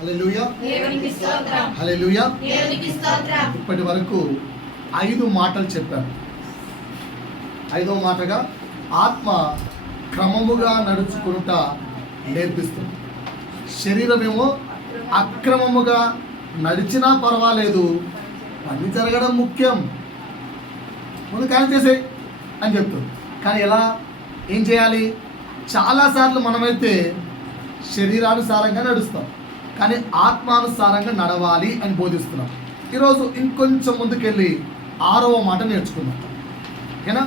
హల్లెలూయా, దేవునికి స్తోత్రం. హల్లెలూయా. దేవునికి స్తోత్రం. ఇప్పటి వరకు 5 మాటలు చెప్పాను. 5వ మాటగా ఆత్మ క్రమముగా నడుచుకుంట నేర్పిస్తుంది. శరీరమేమో అక్రమముగా నడిచినా పర్వాలేదు, పని జరగడం ముఖ్యం, ముందు కార్యం చేసే అని చెప్తుంది. కానీ ఎలా, ఏం చేయాలి? చాలాసార్లు మనమైతే శరీరానుసారంగా నడుస్తాం, కానీ ఆత్మానుసారంగా నడవాలి అని బోధిస్తున్నాం. ఈరోజు ఇంకొంచెం ముందుకెళ్ళి 6వ మాట నేర్చుకుందాం. ఓకేనా?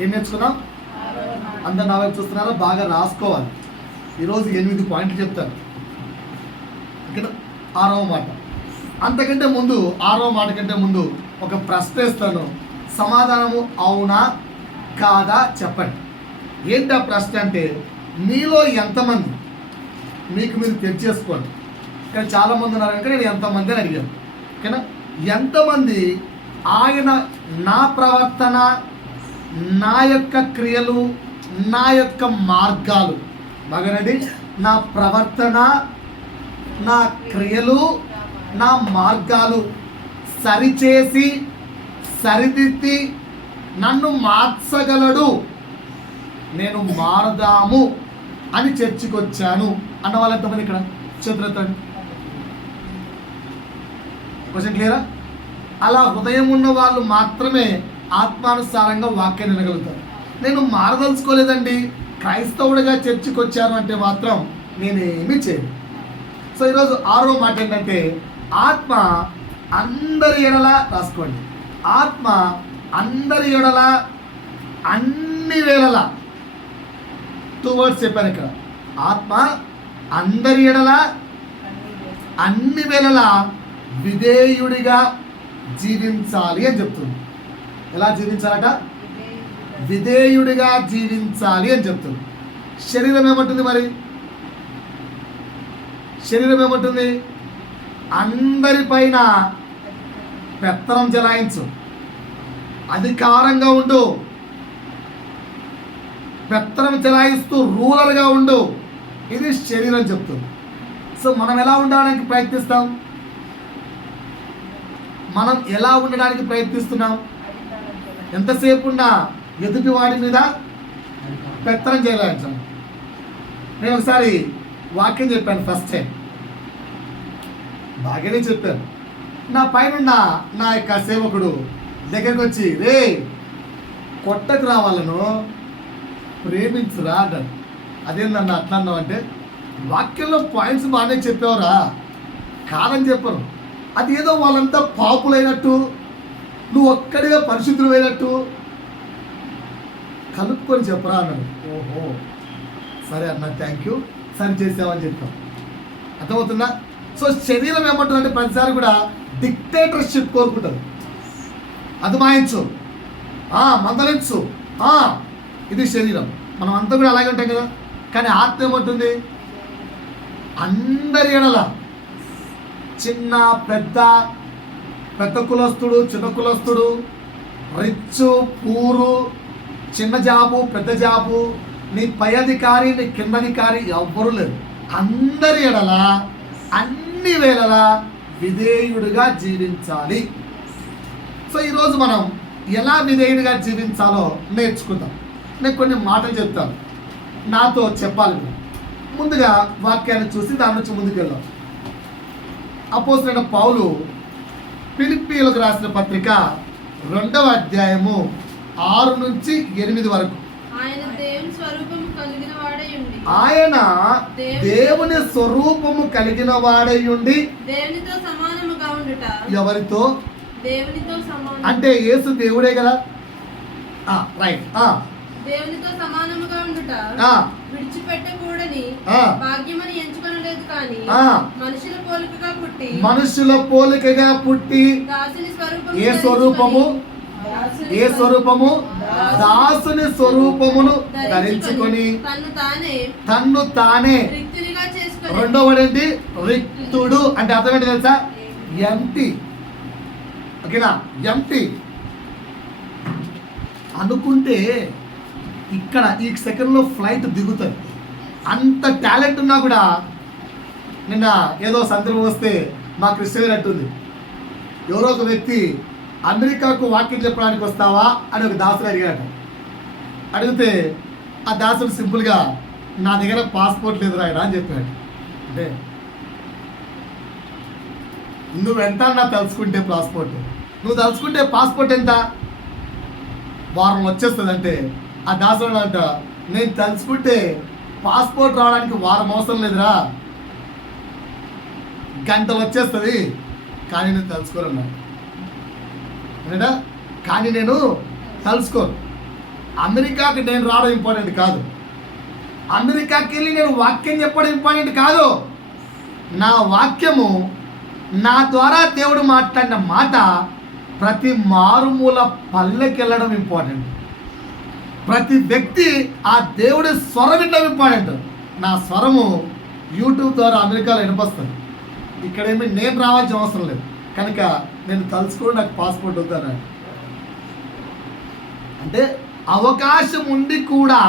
ఏం నేర్చుకుందాం? అందరు నా వైపు చూస్తున్నారా? బాగా రాసుకోవాలి. ఈరోజు 8 పాయింట్లు చెప్తాను. ఓకేనా? 6వ మాట. అంతకంటే ముందు 6వ మాట కంటే ముందు ఒక ప్రశ్న వేస్తాను. సమాధానము అవునా కాదా చెప్పండి. ఏంటి ఆ ప్రశ్న అంటే, మీలో ఎంతమంది, మీకు మీరు తెచ్చేసుకోండి. కానీ చాలామంది ఉన్నారు కనుక నేను ఎంతమంది అని అడిగాను. ఓకేనా? ఎంతమంది ఆయన నా ప్రవర్తన, నా యొక్క క్రియలు, నా యొక్క మార్గాలు, బాగానండి, నా ప్రవర్తన, నా క్రియలు, నా మార్గాలు సరిచేసి సరిదిద్ది నన్ను మార్చగలడు, నేను మారదాము అని చర్చికి వచ్చాను అన్న వాళ్ళు ఎంతమంది ఇక్కడ? చేతులెత్తండి. క్వశ్చన్ క్లియరా? అలా హృదయం ఉన్న వాళ్ళు మాత్రమే ఆత్మానుసారంగా వాక్యాన్ని వినగలుగుతారు. నేను మారదలుచుకోలేదండి, క్రైస్తవుడిగా చర్చికి వచ్చాను అంటే మాత్రం నేనేమి చేయను. సో ఈరోజు 6వ మాట ఏంటంటే, ఆత్మ అందరి ఎడల, రాసుకోండి, ఆత్మ అందరి ఎడల అన్ని వేళల. 2 వర్డ్స్ చెప్పాను ఇక్కడ. ఆత్మ అందరి ఎడల అన్ని వేళల విధేయుడిగా జీవించాలి అని చెప్తుంది. ఎలా జీవించాలట? విధేయుడిగా జీవించాలి అని చెప్తుంది. శరీరం ఏమంటుంది మరి? శరీరం ఏమంటుంది? అందరిపైన పెత్తనం చెలాయించు, అధికారంగా ఉండు, పెత్తనం చెలాయిస్తూ రూలర్గా ఉండు, ఇది శరీరం చెప్తుంది. సో మనం ఎలా ఉండడానికి ప్రయత్నిస్తాం? మనం ఎలా ఉండడానికి ప్రయత్నిస్తున్నాం? ఎంతసేపు ఉన్నా ఎదుటి వాడి మీద పెత్తనం చెలాయించాం. నేను ఒకసారి వాక్యం చెప్పాను, ఫస్ట్ టైం బాగానే చెప్పాను. నా పైన నా యొక్క సేవకుడు దగ్గరికి వచ్చి, రే కొట్టకు రావాలను ప్రేమించురా అంటాడు. అదేందన్న అట్లా అన్నావు అంటే, వాక్యంలో పాయింట్స్ బాగానే చెప్పావురా, కాదని చెప్పను. అది ఏదో వాళ్ళంతా పాపులైనట్టు, నువ్వు ఒక్కడిగా పరిశుద్ధులు అయినట్టు కలుపుకొని చెప్పరా అన్నాడు. ఓహో సరే అన్న, థ్యాంక్ యూ, సరి చేసావని చెప్పాం. అర్థమవుతుందా? సో శరీరం ఏమంటుందంటే ప్రతిసారి కూడా డిక్టేటర్షిప్ కోరుకుంటుంది. అదమాయించు, మందలించు, ఇది శరీరం. మనం అంతా కూడా అలాగే ఉంటాం కదా. కానీ ఆత్మ ఏమంటుంది? అందరి ఎడల, చిన్న పెద్ద, పెద్ద కులస్తుడు, చిన్న కులస్తుడు, రిచ్ పూరు, చిన్న జాబు పెద్ద జాబు, నీ పై అధికారి నీ కింద అధికారి ఎవ్వరూ లేరు. అందరి ఎడల అన్ని వేళలా విధేయుడిగా జీవించాలి. సో ఈరోజు మనం ఎలా విధేయుడిగా జీవించాలో నేర్చుకుందాం. నేను కొన్ని మాటలు చెప్తాను, నాతో చెప్పాలి. ముందుగా వాక్యాన్ని చూసి దాని నుంచి ముందుకు వెళ్దాం. అపోస్తలుడైన పౌలు ఫిలిప్పీయులకు రాసిన పత్రిక 2వ అధ్యాయము 6 నుంచి 8 వరకు. ఆయన దేవుని స్వరూపము కలిగిన వాడై ఉండి దేవునితో సమానముగా ఉండుట. ఎవరితో? దేవునితో సమానం. అంటే యేసు దేవుడే కదా. రైట్. దేవునితో సమానముగా ఉండుట విడిచిపెట్టకూడని భాగ్యమని ఎంచుకొనలేదు, కానీ మనుషుల పోలికగా పుట్టి ఏ స్వరూపము దాసుని స్వరూపమును ధరించుకొని తన్ను తానే. రెండవది రిక్తుడు అంటే అర్థం ఏంటి తెలుసా? ఎంటీ. ఓకేనా? ఎంటీ అనుకుంటే ఇక్కడ ఈ సెకండ్లో ఫ్లైట్ దిగుతుంది. అంత టాలెంట్ ఉన్నా కూడా నిన్న ఏదో సందర్భం వస్తే మా కృష్ణ అంటుంది, ఎవరో ఒక వ్యక్తి అమెరికాకు వాక్యం చెప్పడానికి వస్తావా అని ఒక దాసుడు అడిగాడట. అడిగితే ఆ దాసుడు సింపుల్గా నా దగ్గర పాస్పోర్ట్ లేదు రాయడా అని చెప్పాడు. అంటే నువ్వు ఎంత నా తలుచుకుంటే పాస్పోర్ట్, నువ్వు తలుచుకుంటే పాస్పోర్ట్ ఎంత, వారం వచ్చేస్తుంది అంటే ఆ దాసుడు అంట, నేను తలుచుకుంటే పాస్పోర్ట్ రావడానికి వారం అవసరం లేదురా, గంటలు వచ్చేస్తుంది, కానీ నేను తలుచుకోను అంటే కానీ నేను తలుచుకోను. అమెరికాకి నేను రావడం ఇంపార్టెంట్ కాదు, అమెరికాకి వెళ్ళి నేను వాక్యం చెప్పడం ఇంపార్టెంట్ కాదు. నా వాక్యము, నా ద్వారా దేవుడు మాట్లాడిన మాట ప్రతి మారుమూల పల్లెకి వెళ్ళడం ఇంపార్టెంట్. ప్రతి వ్యక్తి ఆ దేవుడి స్వరం వినడం ఇంపార్టెంట్. నా స్వరము యూట్యూబ్ ద్వారా అమెరికాలో వినిపిస్తుంది, ఇక్కడేమి నేను రావాల్సిన అవసరం లేదు, కనుక నేను తలుచుకోవడం నాకు పాస్పోర్ట్ వద్దాను. అంటే అవకాశం ఉండి కూడా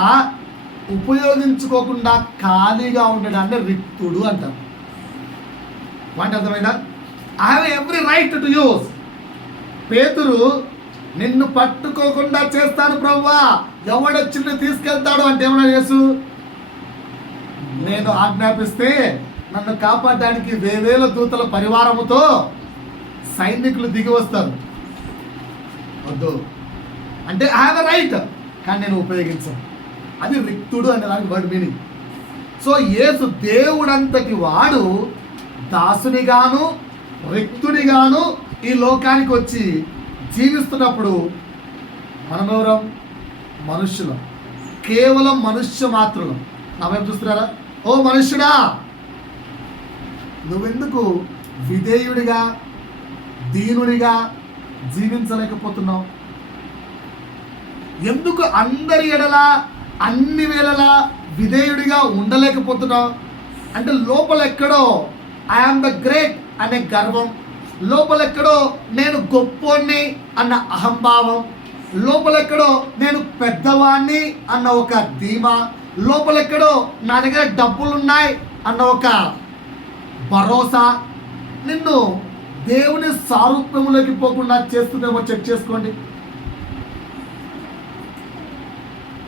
ఉపయోగించుకోకుండా ఖాళీగా ఉండడాన్ని రిక్తుడు అంటారు. వాటి అర్థమైందా? I have every right to use. పేతురు, నిన్ను పట్టుకోకుండా చేస్తాను ప్రభువా, ఎవడొచ్చి నిన్ను తీసుకెళ్తాడు అంటే ఏమన్నా యేసు, నేను ఆజ్ఞాపిస్తే నన్ను కాపాడడానికి వేవేల దూతల పరివారముతో సైనికులు దిగి వస్తారు. వద్దు అంటే ఐ హ్యావ్ ఎ రైట్, కానీ నేను ఉపయోగించాను. అది రిక్తుడు అనే దానికి వర్డ్ మీనింగ్. సో యేసు దేవుడంతటి వాడు దాసునిగాను రిక్తునిగాను ఈ లోకానికి వచ్చి జీవిస్తున్నప్పుడు మనమెవరం? మనుష్యులం, కేవలం మనుష్య మాత్రులం. నా వైపు చూస్తున్నారా? ఓ మనుష్యుడా, నువ్వెందుకు విధేయుడిగా దీనుడిగా జీవించలేకపోతున్నావు? ఎందుకు అందరి ఎడల అన్ని వేళలా విధేయుడిగా ఉండలేకపోతున్నావు? అంటే లోపలెక్కడో ఐఆమ్ ద గ్రేట్ అనే గర్వం, లోపలెక్కడో నేను గొప్పోణ్ణి అన్న అహంభావం, లోపలెక్కడో నేను పెద్దవాణ్ణి అన్న ఒక ధీమా, లోపలెక్కడో నా దగ్గర డబ్బులున్నాయి అన్న ఒక భరోసా నిన్ను దేవుని సారూప్యములోకి పోకుండా చేస్తుందేమో చెక్ చేసుకోండి.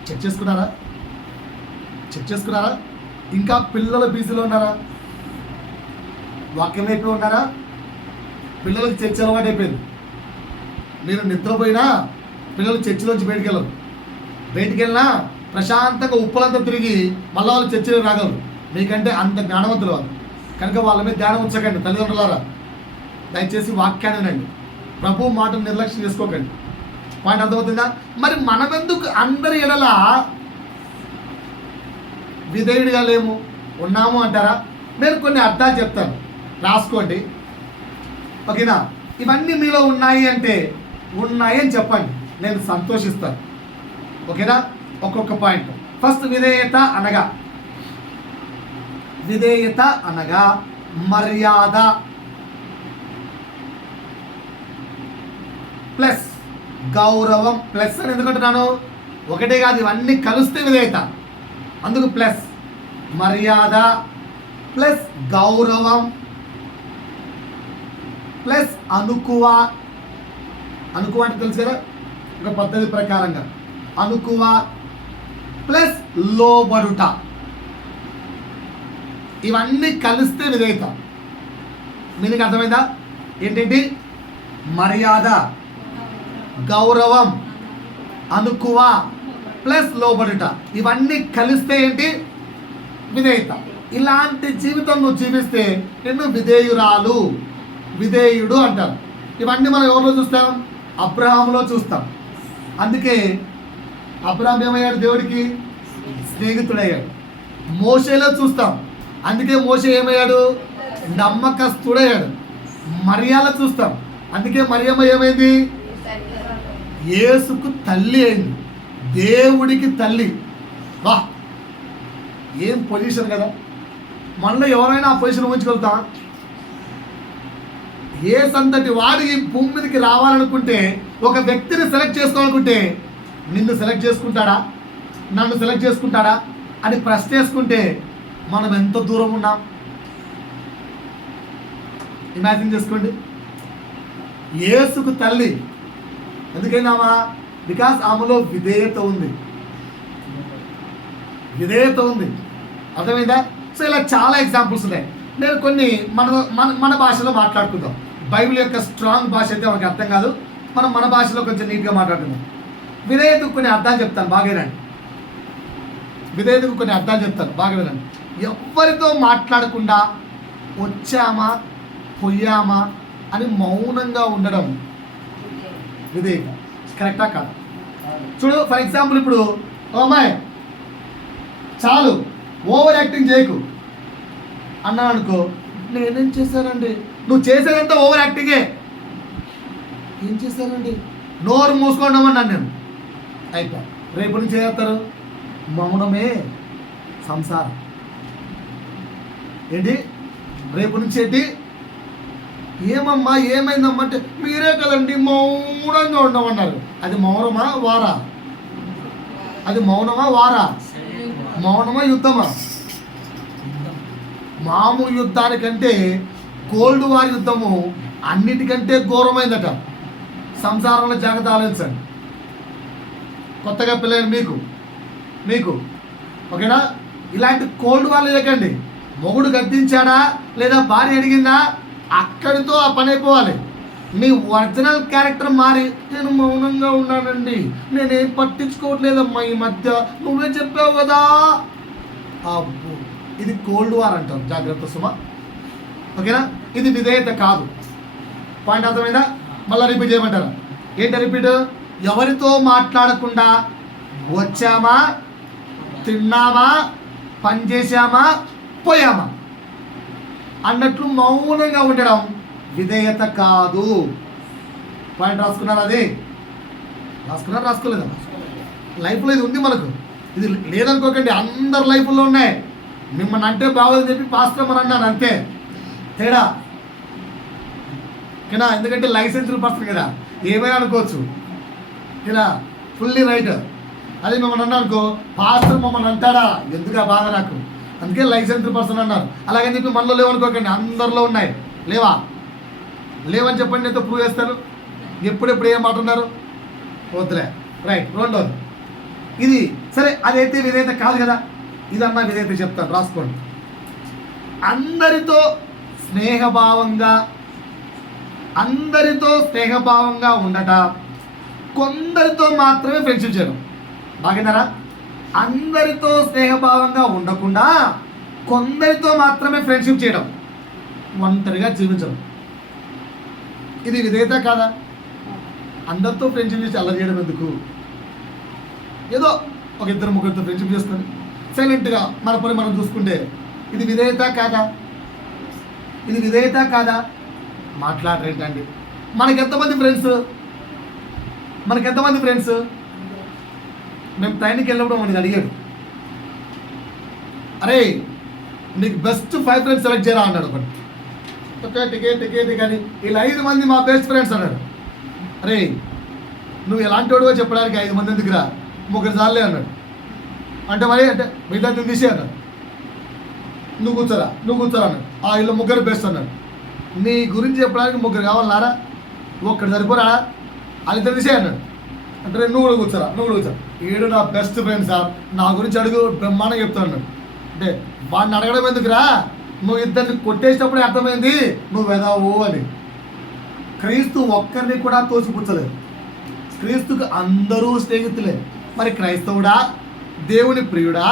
చెక్ చేసుకున్నారా? చెక్ చేసుకున్నారా? ఇంకా పిల్లలు బిజీలో ఉన్నారా? వాక్యం వైపు ఉన్నారా? పిల్లలకి చర్చ అలవాటు అయిపోయింది. మీరు నిద్రపోయినా పిల్లలు చర్చిలోంచి బయటికి వెళ్ళరు, బయటికి వెళ్ళినా ప్రశాంతంగా ఉప్పులంతా తిరిగి మళ్ళీ వాళ్ళు చర్చలో రాగలరు, మీకంటే అంత జ్ఞానవంతులు వాళ్ళు. కనుక వాళ్ళ మీద ధ్యానం ఉంచకండి. తల్లిదండ్రులారా, దయచేసి వాక్యాన్ని వినండి, ప్రభు మాటను నిర్లక్ష్యం చేసుకోకండి. పాయింట్ అర్థమవుతుందా? మరి మనమెందుకు అందరి ఎడల విధేయుడిగా లేము, ఉన్నాము అంటారా? నేను కొన్ని అర్థాలు చెప్తాను, రాసుకోండి, ఓకేనా? ఇవన్నీ మీలో ఉన్నాయి అంటే ఉన్నాయని చెప్పండి, నేను సంతోషిస్తాను, ఓకేనా? ఒక్కొక్క పాయింట్. ఫస్ట్, విధేయత అనగా, విధేయత అనగా మర్యాద ప్లస్ గౌరవం. ప్లస్ అని ఎందుకంటున్నాను? ఒకటే కాదు, ఇవన్నీ కలిస్తే విధేయత, అందుకు ప్లస్. మర్యాద ప్లస్ గౌరవం ప్లస్ అనుకువ. అనుకువ అంటే తెలుసు కదా, ఒక పద్ధతి ప్రకారంగా అనుకువ ప్లస్ లోబడుట. ఇవన్నీ కలిస్తే విధేయత. మీకు అర్థమైందా? ఏంటంటే మర్యాద, గౌరవం, అనుకువ ప్లస్ లోబడుట, ఇవన్నీ కలిస్తే ఏంటి? విధేయత. ఇలాంటి జీవితం నువ్వు జీవిస్తే నిన్ను విధేయురాలు, విధేయుడు అంటారు. ఇవన్నీ మనం ఎవరిలో చూస్తాం? అబ్రహాములో చూస్తాం. అందుకే అబ్రహాం ఏమయ్యాడు? దేవుడికి స్నేహితుడయ్యాడు. మోషేలో చూస్తాం, అందుకే మోషే ఏమయ్యాడు? నమ్మకస్తుడయ్యాడు. మరియాలో చూస్తాం, అందుకే మరియమ్మ ఏమైంది? యేసుకు తల్లి అయింది, దేవుడికి తల్లి. వా, ఏం పొజిషన్ కదా! మనలో ఎవరైనా ఆ పొజిషన్ ఉంచుకెళ్తాం? ఏ సంతటి వాడు ఈ భూమి మీదకి రావాలనుకుంటే, ఒక వ్యక్తిని సెలెక్ట్ చేసుకోవాలనుకుంటే నిన్ను సెలెక్ట్ చేసుకుంటాడా, నన్ను సెలెక్ట్ చేసుకుంటాడా అని ప్రశ్న వేసుకుంటే మనం ఎంత దూరం ఉన్నాం? ఇమాజిన్ చేసుకోండి. యేసుకు తల్లి ఎందుకైనామా? బికాస్ ఆమెలో విధేయత ఉంది, విధేయత ఉంది. అర్థమైందా? సో ఇలా చాలా ఎగ్జాంపుల్స్ ఉన్నాయి. నేను కొన్ని మన మన మన భాషలో మాట్లాడుకుందాం. బైబిల్ యొక్క స్ట్రాంగ్ భాష అయితే మనకు అర్థం కాదు, మనం మన భాషలో కొంచెం నీట్గా మాట్లాడుకుందాం. విధేయతకు కొన్ని అర్థాలు చెప్తాను, బాగా వినండి. విధేయతకు కొన్ని అర్థాలు చెప్తాను, బాగా వినండి. ఎవరితో మాట్లాడకుండా వచ్చామా పోయామా అని మౌనంగా ఉండడం విధేయత. కరెక్టా కాదు? చూడు, ఫర్ ఎగ్జాంపుల్ ఇప్పుడు అమ్మాయి చాలు ఓవర్ యాక్టింగ్ చేయకు అన్నాను అనుకో, నేనేం చేశానండి? నువ్వు చేసేదంతా ఓవర్ యాక్టింగే. ఏం చేశానండి? నోరు మూసుకోండమన్నాను నేను. అయిపోయా. రేపు నుంచి చేస్తారు మౌనమే సంసారం. ఏంటి రేపు నుంచి ఏంటి? ఏమమ్మా ఏమైందమ్మా అంటే మీరే కదండి మౌనంగా ఉండమన్నారు. అది మౌనమా వారా? అది మౌనమా వారా? మౌనమా యుద్ధమా? మామూలు యుద్ధానికంటే కోల్డ్ వార్ యుద్ధము అన్నిటికంటే ఘోరమైందట. సంసారంలో జాగ్రత్త ఆలోచించండి. కొత్తగా పిల్లలు మీకు ఓకేనా? ఇలాంటి కోల్డ్ వార్లు లేకండి. మొగుడు గద్దించాడా లేదా భార్య అడిగిందా అక్కడితో ఆ పని అయిపోవాలి. మీ ఒరిజినల్ క్యారెక్టర్ మారి నేను మౌనంగా ఉన్నానండి, నేనేం పట్టించుకోవట్లేదమ్మా ఈ మధ్య, నువ్వే చెప్పావు కదా. అబ్బో, ఇది కోల్డ్ వార్ అంటాం. జాగ్రత్త సుమా. ఓకేనా? ఇది విధేయత కాదు. పాయింట్ అర్థమైందా? మళ్ళీ రిపీట్ చేయమంటారా? ఏంటి రిపీట్? ఎవరితో మాట్లాడకుండా వచ్చామా తిన్నామా పని చేశామా పోయామా అన్నట్లు మౌనంగా ఉండడం విధేయత కాదు. పాయింట్ రాసుకున్నారు? అది రాసుకున్నారు రాసుకోలేదా? లైఫ్లో ఇది ఉంది మనకు. ఇది లేదనుకోకండి, అందరి లైఫ్లో ఉన్నాయి. మిమ్మల్ని అంటే బాగోదని చెప్పి పాస్టర్ అని అన్నాను, అంతే తేడా. ఓకేనా? ఎందుకంటే లైసెన్స్డ్ పర్సన్ కదా, ఏమైనా అనుకోవచ్చు. ఓకేనా? Fully right. అది మిమ్మల్ని అన్నా అనుకో, పాస్టర్ మమ్మల్ని అంటాడా, ఎందుకు ఆ బాధ నాకు, అందుకే లైసెన్స్డ్ పర్సన్ అన్నారు. అలాగని చెప్పి మనలో లేవనుకోకండి, అందరిలో ఉన్నాయి. లేవని చెప్పండి, ఎంతో ప్రూవ్ చేస్తారు. ఎప్పుడెప్పుడు ఏం మాట ఉన్నారు వద్దులే. రైట్. రెండోది ఇది సరే, అదైతే విధేయత కాదు కదా. ఇదన్నా విధేయత చెప్తాను, రాసుకోండి. అందరితో స్నేహభావంగా ఉండట, కొందరితో మాత్రమే ఫ్రెండ్షిప్ చేయడం. బాగున్నారా? అందరితో స్నేహభావంగా ఉండకుండా కొందరితో మాత్రమే ఫ్రెండ్షిప్ చేయడం, ఒంటరిగా జీవించడం. ఇది విధేయత కాదా? అందరితో ఫ్రెండ్షిప్ చేసి అల్లరి చేయడం ఎందుకు? ఏదో ఒక ఇద్దరు ముగ్గురితో ఫ్రెండ్షిప్ చేసుకొని సైలెంట్గా మన పని మనం చూసుకుంటే ఇది విధేయత కాదా? ఇది విధేయత కాదా? మాట్లాడరేంటండి. మనకెంతమంది ఫ్రెండ్స్? మేము ట్రైన్కి వెళ్ళినప్పుడు మనకి అడిగాడు, అరే నీకు బెస్ట్ 5 ఫ్రెండ్స్ సెలెక్ట్ చేయరా అన్నాడు. ఒకటి టికెట్ కానీ ఇలా 5 మంది మా బెస్ట్ ఫ్రెండ్స్ అన్నాడు. అరే నువ్వు ఎలాంటి వాడువో చెప్పడానికి 5 మంది ఎందుకురా, 3 సార్లే అన్నాడు. అంటే మరి అంటే మిగతా తీసే అన్నాడు. నువ్వు కూర్చోరా అన్నాడు. ఆ ఇల్లు 3 బెస్ట్ అన్నాడు. నీ గురించి చెప్పడానికి 3 కావాలన్నారా? ఒక్కడు సరిపోరా, వాళ్ళిద్దరు తీసే అన్నాడు. అంటే నువ్వు కూడా కూర్చోరా. ఈడు నా బెస్ట్ ఫ్రెండ్ సార్, నా గురించి అడుగు బ్రహ్మాండంగా చెప్తాను అన్నాడు. అంటే వాడిని అడగడం ఎందుకురా, నువ్వు ఇద్దరిని కొట్టేసినప్పుడే అర్థమైంది నువ్వు వెదావు అని. క్రీస్తు ఒక్కరిని కూడా తోసిపుచ్చలేదు. క్రీస్తుకు అందరూ స్నేహితులే. మరి క్రైస్తవుడా, దేవుని ప్రియుడా,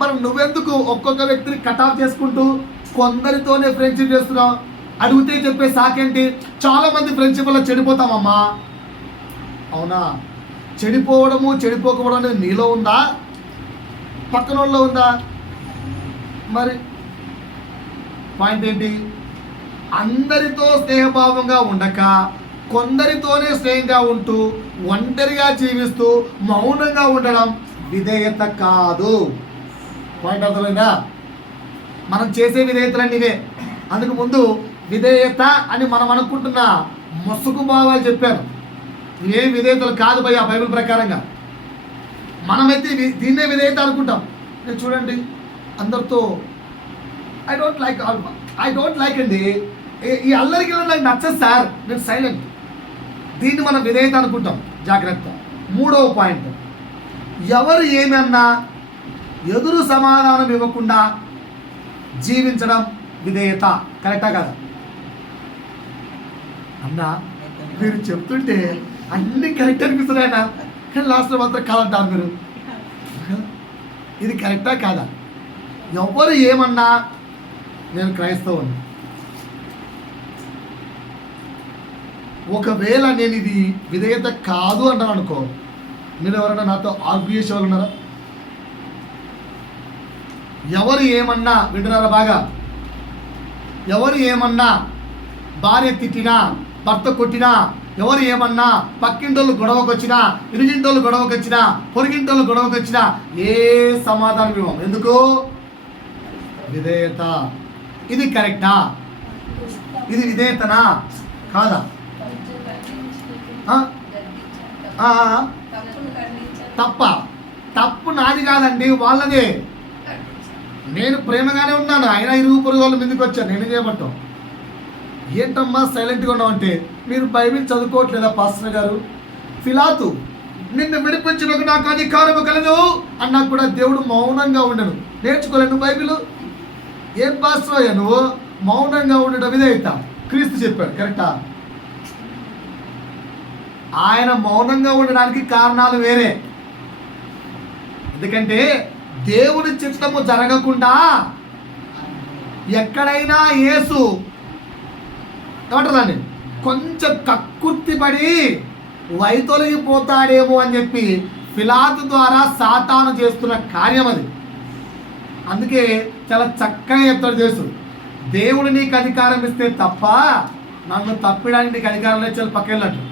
మరి నువ్వెందుకు ఒక్కొక్క వ్యక్తిని కట్ ఆఫ్ చేసుకుంటూ కొందరితోనే ఫ్రెండ్షిప్ చేస్తున్నావు? అడిగితే చెప్పే సాకేంటి? చాలామంది ఫ్రెండ్షిప్ వల్ల చెడిపోతామమ్మా. అవునా? చెడిపోకపోవడం అనేది నీలో ఉందా, పక్కన వాళ్ళలో ఉందా? మరి పాయింట్ ఏంటి? అందరితో స్నేహభావంగా ఉండక కొందరితోనే స్నేహంగా ఉంటూ ఒంటరిగా జీవిస్తూ మౌనంగా ఉండడం విధేయత కాదు. పాయింట్ అర్థమైందా? మనం చేసే విధేయతలన్నీ ఇవే. అందుకు ముందు విధేయత అని మనం అనుకుంటున్న ముసుగు భావాలు చెప్పాను. ఏ విధేయతలు కాదు భయ్యా బైబిల్ ప్రకారంగా. మనమైతే దీన్నే విధేయత అనుకుంటాం. నేను చూడండి అందరితో ఐ డోంట్ లైక్ అండి ఈ అల్లరికి నాకు నచ్చదు సార్, నేను సైలెంట్. దీన్ని మనం విధేయత అనుకుంటాం. జాగ్రత్త. 3వ పాయింట్, ఎవరు ఏమన్నా ఎదురు సమాధానం ఇవ్వకుండా జీవించడం విధేయత. కరెక్టా కదా అన్నా? మీరు చెప్తుంటే అన్ని కరెక్ట్ అనిపిస్తున్నాయన్నా, కానీ లాస్ట్లో మాత్రం కాదంటారు మీరు. ఇది కరెక్టా కాదా? ఎవరు ఏమన్నా నేను క్రైస్తవుని, ఒకవేళ నేను ఇది విధేయత కాదు అంటాను అనుకో, మీరు ఎవరైనా నాతో ఆర్గ్యూ చేసే వాళ్ళు ఉన్నారా? ఎవరు ఏమన్నా, వింటున్నారా బాగా? ఎవరు ఏమన్నా, భార్య తిట్టినా, భర్త కొట్టినా, ఎవరు ఏమన్నా, పక్కింటోళ్ళు గొడవకు వచ్చినా, ఇరుగింటోళ్ళు గొడవకు వచ్చినా, పొరిగింటోళ్ళు గొడవకు వచ్చినా ఏ సమాధానం ఇవ్వం. ఎందుకు? విధేయత. ఇది కరెక్టా? ఇది విధేయతనా కాదా? తప్ప తప్పు నాది కాదండి, వాళ్ళదే. నేను ప్రేమగానే ఉన్నాను, అయినా ఇరుగు పొరుగు వాళ్ళు మీదకి వచ్చాను, నేను చేయబట్టాం. ఏంటమ్మా సైలెంట్గా ఉన్నామంటే, మీరు బైబిల్ చదువుకోవట్లేదా పాస్టర్ గారు? ఫిలాతు నిన్ను విడిపించడానికి నాకు అధికారము కలదు అన్నా కూడా దేవుడు మౌనంగా ఉండను. నేర్చుకోలేను బైబిల్? ఏం పాస్టర్ అయ్యా నువ్వు? మౌనంగా ఉండడం విధేయత. క్రీస్తు చెప్పాడు, కరెక్టా? ఆయన మౌనంగా ఉండడానికి కారణాలు వేరే. ఎందుకంటే దేవుని చిత్తము జరగకుండా ఎక్కడైనా యేసు ఏమంటారు, కొంచెం కక్కుర్తి పడి వైతొలగిపోతాడేమో అని చెప్పి ఫిలాతు ద్వారా సాతాను చేస్తున్న కార్యం అది. అందుకే చాలా చక్కగా చెప్తాడు దేవుడు, దేవుడు నీకు అధికారం ఇస్తే తప్ప నన్ను తప్పడానికి నీకు అధికారం లేదు, చాలా పక్కెళ్ళట్టు.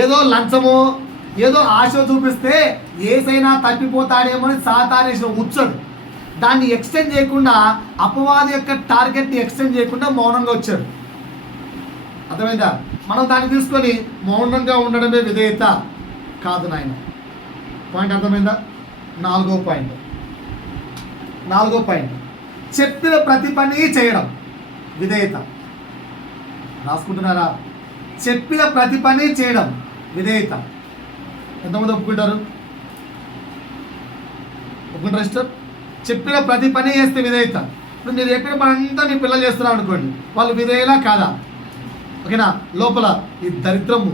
ఏదో లంచమో ఏదో ఆశ చూపిస్తే ఏసైనా తప్పిపోతాడేమో అని సాతానేసిన ఉచ్చడు. దాన్ని ఎక్స్టెండ్ చేయకుండా, అపవాది యొక్క టార్గెట్ని ఎక్స్టెండ్ చేయకుండా మౌనంగా వచ్చాడు. అర్థమైందా? మనం దాన్ని తీసుకొని మౌనంగా ఉండడమే విధేయత కాదు నాయన. పాయింట్ అర్థమైందా? 4వ పాయింట్, చెప్పిన ప్రతి పని చేయడం విధేయత. రాసుకుంటున్నారా? చెప్పిన ప్రతి పని చేయడం విధేయత. ఎంతమంది ఒప్పుకుంటారు? ఒప్పుకుంటారు సిస్టర్? చెప్పిన ప్రతి పని చేస్తే విధేయత. ఇప్పుడు మీరు చెప్పిన పని అంతా మీ పిల్లలు చేస్తున్నారు అనుకోండి, వాళ్ళు విధేయలా కాదా? ఓకేనా? లోపల ఈ దరిద్రము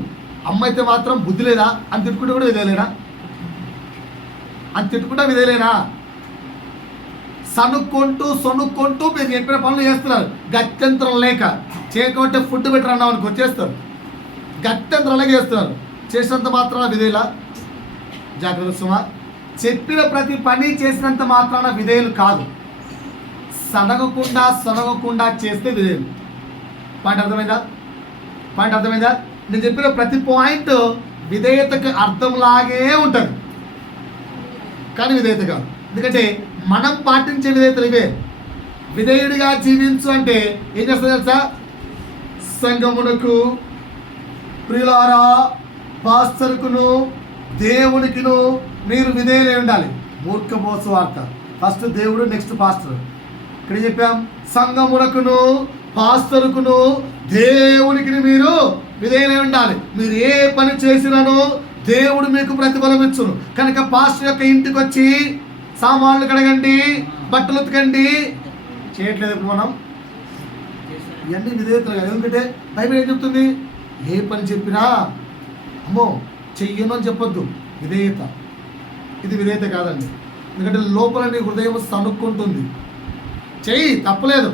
అమ్మ అయితే మాత్రం బుద్ధి లేదా అని తిట్టుకుంటే కూడా విధేయలేనా? అని తిట్టుకుంటా విధేయలేనా? సొనుక్కుంటూ మీరు చెప్పిన పనులు చేస్తున్నారు, గత్యంతరం లేక. చేయకుంటే ఫుడ్ బెటర్ అన్నాం అనుకో, చేస్తారు. గత్యంతరం లేక చేస్తున్నారు, చేసినంత మాత్రాన విధేయులా? జాగ్రత్త సుమా. చెప్పిన ప్రతి పని చేసినంత మాత్రాన విధేయులు కాదు, సనగకుండా చేస్తే విధేయులు. పాయింట్ అర్థమైందా? నేను చెప్పిన ప్రతి పాయింట్ విధేయతకు అర్థంలాగే ఉంటుంది, కానీ విధేయత కాదు. ఎందుకంటే మనం పాటించే విధేయతలు ఇవే. విధేయుడిగా జీవించు అంటే ఏం చేస్తుంది తెలుసా? సంఘమునకు, ప్రియులారా, పాస్టర్కును, దేవునికిను మీరు విధేయులై ఉండాలి. మూర్ఖమోసు వార్త. ఫస్ట్ దేవుడు, నెక్స్ట్ పాస్టర్. ఇక్కడ చెప్పాం సంఘమునకును, పాస్టర్కును, దేవునికి మీరు విధేయులై ఉండాలి. మీరు ఏ పని చేసినానో దేవుడు మీకు ప్రతిఫలం ఇచ్చును. కనుక పాస్టర్ యొక్క ఇంటికి వచ్చి సామాన్లు కడగండి, బట్టలు ఉతకండి చేయట్లేదు ఇప్పుడు మనం. ఇవన్నీ విధేయతలు కాదు. ఎందుకంటే బైబిల్ ఏం చెప్తుంది? ఏ పని చెప్పినా అమ్మో చెయ్యను అని చెప్పొద్దు. విధేయత. ఇది విధేయత కాదండి. ఎందుకంటే లోపల నీ హృదయం సనుక్కుంటుంది. చెయ్యి, తప్పలేదు.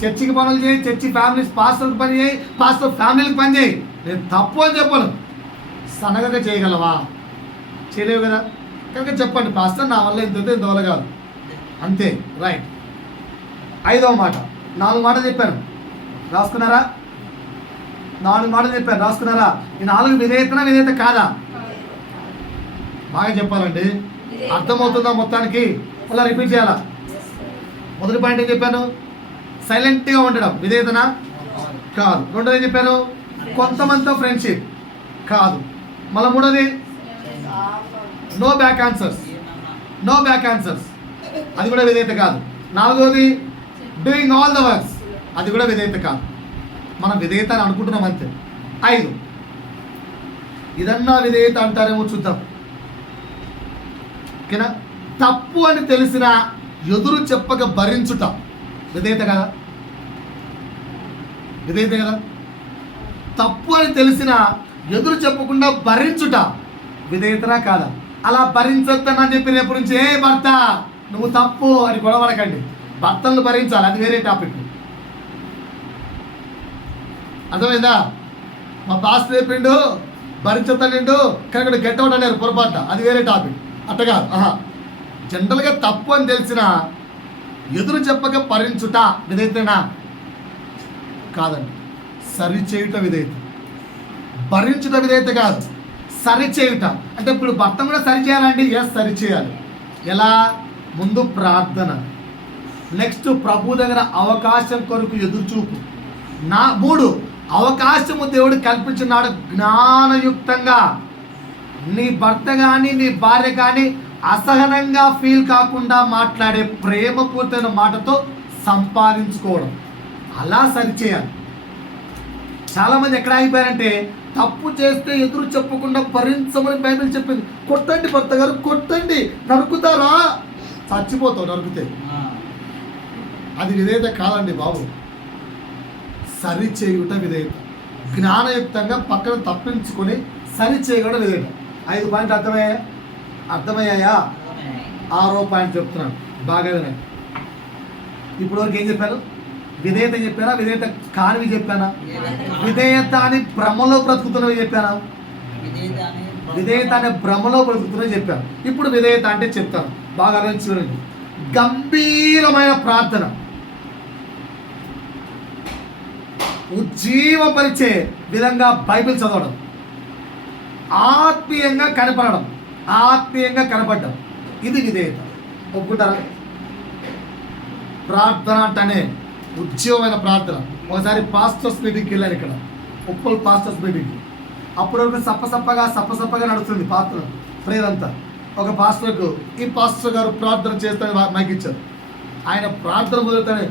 చర్చికి పనులు చేయి, చర్చి ఫ్యామిలీ పాస్టర్కి పని చేయి, పాస్టర్ ఫ్యామిలీకి పని చేయి. నేను తప్పు అని చెప్పను. సనగగా చేయగలవా? చేయలేవు కదా. కనుక చెప్పండి, పాస్టర్ నా వల్ల ఇంతవల్ల కాదు, అంతే. రైట్. 5వ మాట. 4 మాటలు చెప్పాను, రాసుకున్నారా? 4 మాటలు చెప్పాను, రాసుకున్నారా? ఈ 4 విధేయత కాదా? బాగా చెప్పాలండి, అర్థమవుతుందా మొత్తానికి? మళ్ళీ రిపీట్ చేయాలా? మొదటి పాయింట్ ఏం చెప్పాను? సైలెంట్గా ఉండడం విధేయతనా? కాదు. రెండోది ఏం చెప్పాను? కొంతమందితో ఫ్రెండ్షిప్ కాదు. మళ్ళీ మూడోది నో బ్యాక్ ఆన్సర్స్, అది కూడా విధేయత కాదు. 4వది డూయింగ్ ఆల్ ద వర్క్స్, అది కూడా విధేయత కాదు. మనం విధేయత అని అనుకుంటున్నాం అంతే. 5 ఇదన్నా విధేయత అంటారేమో చూద్దాం. ఓకేనా? తప్పు అని తెలిసిన ఎదురు చెప్పక భరించుట విధేయత కదా? విధేయత కదా? తప్పు అని తెలిసిన ఎదురు చెప్పకుండా భరించుట విధేయతనా కాదా? అలా భరించొద్దనని చెప్పి రేపు నుంచి ఏ భర్త నువ్వు తప్పు అని గొడవడకండి. భర్తలను భరించాలి, అది వేరే టాపిక్. అర్థమైందా? మా పాస్ రేపిండు భరించొద్దనిండు కానీ గెట్ అవుట్ అన్నారు పొరపాటు, అది వేరే టాపిక్. అట్ట కాదు. జనరల్గా తప్పు అని తెలిసిన ఎదురు చెప్పక భరించుట విధేయతనా? కాదండి. సరిచేయుట విధేయత. భరించుట విధేయత కాదు, సరిచేయుట. అంటే ఇప్పుడు భర్త కూడా సరిచేయాలండి. ఎస్, సరిచేయాలి. ఎలా? ముందు ప్రార్థన, నెక్స్ట్ ప్రభు దగ్గర అవకాశం కొరకు ఎదురుచూపు. 3 అవకాశము దేవుడు కల్పించున్నాడు జ్ఞానయుక్తంగా. నీ భర్త కానీ నీ భార్య కానీ అసహనంగా ఫీల్ కాకుండా మాట్లాడే ప్రేమపూర్తమైన మాటతో సంపాదించుకోవడం, అలా సరిచేయాలి. చాలామంది ఎక్కడ ఆగిపోయారంటే తప్పు చేస్తే ఎదురు చెప్పకుండా భరించమని బైబిల్ చెప్పింది. కొట్టండి భర్త గారు, కొట్టండి. నరుకుతారా? చచ్చిపోతావు నరుకుతే. అది విధేయత కాదండి బాబు. సరిచేయుట విధేయత. జ్ఞానయుక్తంగా పక్కన తప్పించుకొని సరిచేయడం విధేయత. 5 పాయింట్లు అర్థమయ్యాయా? 6వ పాయింట్ చెప్తున్నాను, బాగా వినండి. ఇప్పుడు వరకు ఏం చెప్పాను? విధేయత చెప్పానా? విధేయత కానివి చెప్పానా? విధేయత అని భ్రమలో బ్రతుకుతున్నవి చెప్పానా? విధేయత అనే భ్రమలో బ్రతుకుతున్నవి చెప్పాను. ఇప్పుడు విధేయత అంటే చెప్తాను, బాగా చూడండి. గంభీరమైన ప్రార్థన, ఉజ్జీవపరిచే విధంగా బైబిల్ చదవడం, ఆత్మీయంగా కనపడడం, ఇది విధేయత. ఒప్పుకుంటారా? ప్రార్థన అంటేనే ఉజ్జీవమైన ప్రార్థన. ఒకసారి పాస్టర్స్ మీటింగ్కి వెళ్ళాను, ఇక్కడ ఉప్పల్ పాస్టర్స్ మీటింగ్కి. అప్పుడు సప్పసప్పగా నడుస్తుంది పాత్ర ప్రేయర్ అంతా. ఒక పాస్టర్కు ఈ పాస్టర్ గారు ప్రార్థన చేస్తాను మైక్ ఇచ్చారు. ఆయన ప్రార్థన మొదలుతానే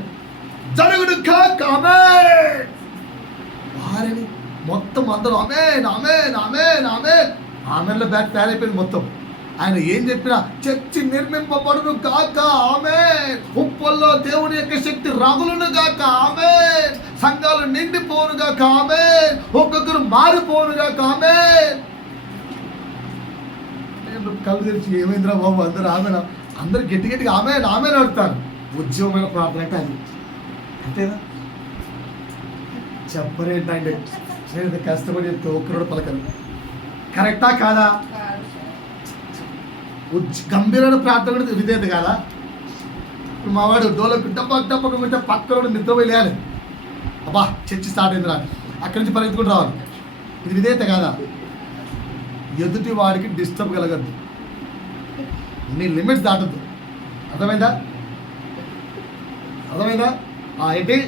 జరుగుడు వారిని మొత్తం అందరూ ఆమెలో బ్యాక్ తయారైపోయింది మొత్తం. ఆయన ఏం చెప్పినా చర్చి నిర్మింపబడును కాక, ఆమె ఉప్పల్లో దేవుని యొక్క శక్తి రగులును గాక, ఆమె సంఘాలు నిండిపోను గాక, ఆమె ఒక్కొక్కరు మారిపోను గాక, ఆమె. కళ్ళు తెరిచి ఏమైందిరా బాబు, అందరూ గట్టిగా ఆమె నడుతారు. ఉద్యోగమైన ప్రార్థన అంటే అది అంతేనా? చెప్పరేంటండి, కష్టపడి చెప్తే ఒక్కరోడు పలకరు. కరెక్టా కాదా? గంభీరమైన ప్రార్థన కూడా విధేయత కాదా? ఇప్పుడు మావాడు డోలకు డబ్బకు ఉంటే పక్కన నిద్రపోయి లేయాలి. అబ్బా చర్చి స్టార్ట్ అయింది రాని అక్కడి నుంచి పరిగెత్తుకుంటూ రావాలి. ఇది విధేయత కాదా? ఎదుటి వాడికి డిస్టర్బ్ కలగద్దు, నీ లిమిట్స్ దాటద్దు. అర్థమైందా? ఏంటి?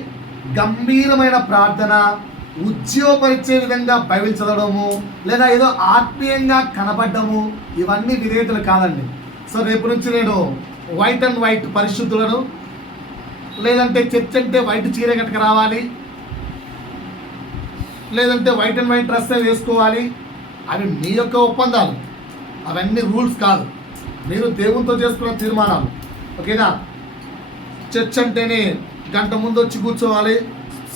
గంభీరమైన ప్రార్థన, ఉజ్జీవపరిచే విధంగా బైబిల్ చదవడము, లేదా ఏదో ఆత్మీయంగా కనబడ్డము, ఇవన్నీ విధేయతలు కాదండి. సో రేపు నుంచి నేను వైట్ అండ్ వైట్ పరిశుద్ధులను, లేదంటే చర్చ్ అంటే వైట్ చీర కట్టుకు రావాలి, లేదంటే వైట్ అండ్ వైట్ డ్రెస్ వేసుకోవాలి, అవి మీ యొక్క ఒప్పందాలు, అవన్నీ రూల్స్ కాదు. మీరు దేవునితో చేసుకున్న తీర్మానాలు. ఓకేనా? చర్చ్ అంటేనే గంట ముందు వచ్చి కూర్చోవాలి,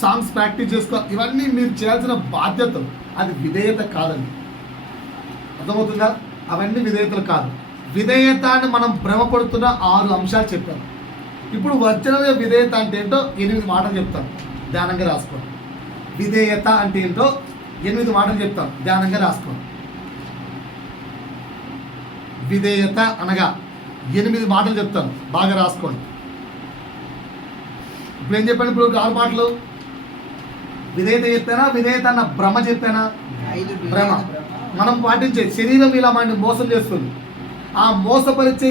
సాంగ్స్ ప్రాక్టీస్ చేసుకోవాలి, ఇవన్నీ మీరు చేయాల్సిన బాధ్యతలు. అది విధేయత కాదండి. అర్థమవుతుందా? అవన్నీ విధేయతలు కాదు. విధేయత అని మనం భ్రమపడుతున్న 6 అంశాలు చెప్పాను. ఇప్పుడు ఒరిజినల్గా విధేయత అంటే ఏంటో 8 మాటలు చెప్తాను, ధ్యానంగా రాసుకోండి. విధేయత అంటే ఏంటో 8 మాటలు చెప్తాను, ధ్యానంగా రాసుకోండి. విధేయత అనగా 8 మాటలు చెప్తాను, బాగా రాసుకోండి. ఇప్పుడు ఏం చెప్పాను? ఇప్పుడు 6 మాటలు. విధేయత చెప్పానా? విధేయత అన్న భ్రమ చెప్పానా? భ్రమ. మనం పాటించే శరీరం ఇలా మనని మోసం చేస్తుంది. ఆ మోసపరిచే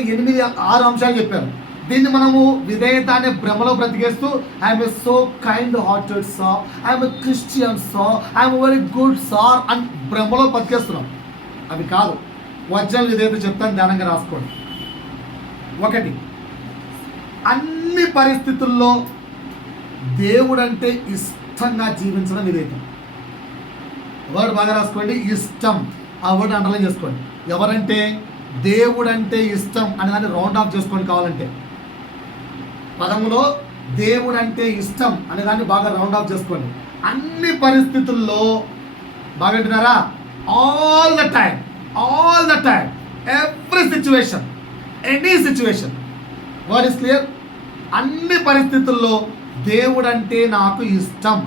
6 అంశాలు చెప్పాను. దీన్ని మనము విధేయత అనే భ్రమలో బ్రతికేస్తూ I'm a so kind hearted sir, I'm a Christian sir, I'm very good sir అని భ్రమలో బతికేస్తున్నాం. అవి కాదు. ఒరిజినల్ విధేయత చెప్తాను, ధ్యానంగా రాసుకోండి. 1, అన్ని పరిస్థితుల్లో దేవుడంటే ఇష్టంగా జీవించడం విధేయత. వర్డ్ బాగా రాసుకోండి, ఇష్టం. ఆ వర్డ్ అండర్లైన్ చేసుకోండి. ఎవరంటే దేవుడంటే ఇష్టం అనే దాన్ని రౌండ్ ఆఫ్ చేసుకోండి కావాలంటే. పదములో దేవుడంటే ఇష్టం అనే దాన్ని బాగా రౌండ్ ఆఫ్ చేసుకోండి. అన్ని పరిస్థితుల్లో బాగా వింటున్నారా? All the time, every situation, any situation. Word is clear. అన్ని పరిస్థితుల్లో దేవుడంటే నాకు ఇష్టం.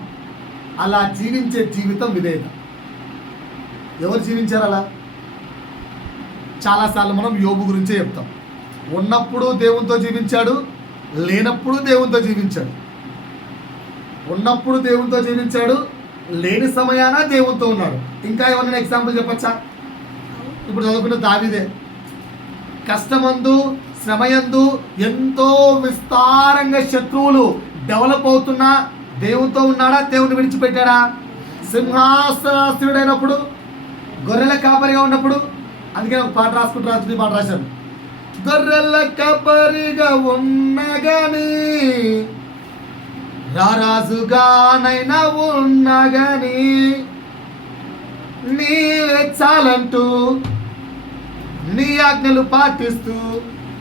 అలా జీవించే జీవితం విధేయత. ఎవరు జీవించారు అలా? చాలాసార్లు మనం యోబు గురించే చెప్తాం. ఉన్నప్పుడు దేవునితో జీవించాడు, లేనప్పుడు దేవునితో జీవించాడు. ఉన్నప్పుడు దేవునితో జీవించాడు, లేని సమయాన దేవునితో ఉన్నాడు. ఇంకా ఏమన్నా ఎగ్జాంపుల్ చెప్పచ్చా? ఇప్పుడు చదువుకున్న దావీదే. కష్టమందు, శ్రమయందు ఎంతో విస్తారంగా శత్రువులు డెవలప్ అవుతున్నా దేవునితో ఉన్నాడా? దేవుని విడిచిపెట్టాడా? సింహాసనాసీనుడైనప్పుడు, గొర్రెల కాపరిగా ఉన్నప్పుడు, అందుకే ఒక పాట రాసుకుంటూ పాట రాశాను. గొర్రెల కాపరిగా ఉన్నగాని, రారాజుగానైనా ఉన్నగాని, నీవే చాలంటూ నీ ఆజ్ఞలు పాటిస్తూ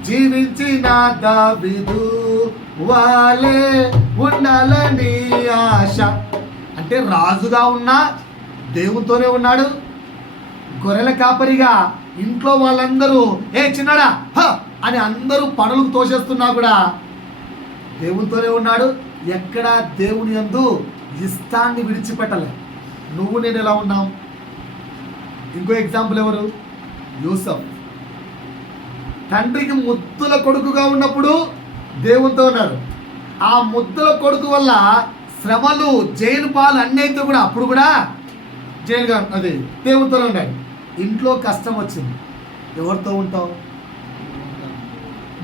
జీవించిన దావీదు వాలే ఉండాలని ఆశ. అంటే రాజుగా ఉన్నా దేవునితోనే ఉన్నాడు. గొర్రెల కాపరిగా ఇంట్లో వాళ్ళందరూ ఏ చిన్నడా హ అని అందరూ పనులకు తోసేస్తున్నా కూడా దేవునితోనే ఉన్నాడు. ఎక్కడ దేవుని యందు ఇష్టాన్ని విడిచిపెట్టలే. నువ్వు నేను ఎలా ఉన్నావు? ఇంకో ఎగ్జాంపుల్ ఎవరు? యూసఫ్. తండ్రికి ముద్దుల కొడుకుగా ఉన్నప్పుడు దేవునితో ఉన్నాడు. ఆ ముద్దుల కొడుకు వల్ల శ్రమలు, జైలు పాలు అన్నీ అయితే కూడా అప్పుడు కూడా జైలుగా అది దేవునితోనే ఉన్నాడు. ఇంట్లో కష్టం వచ్చింది, ఎవరితో ఉంటావు?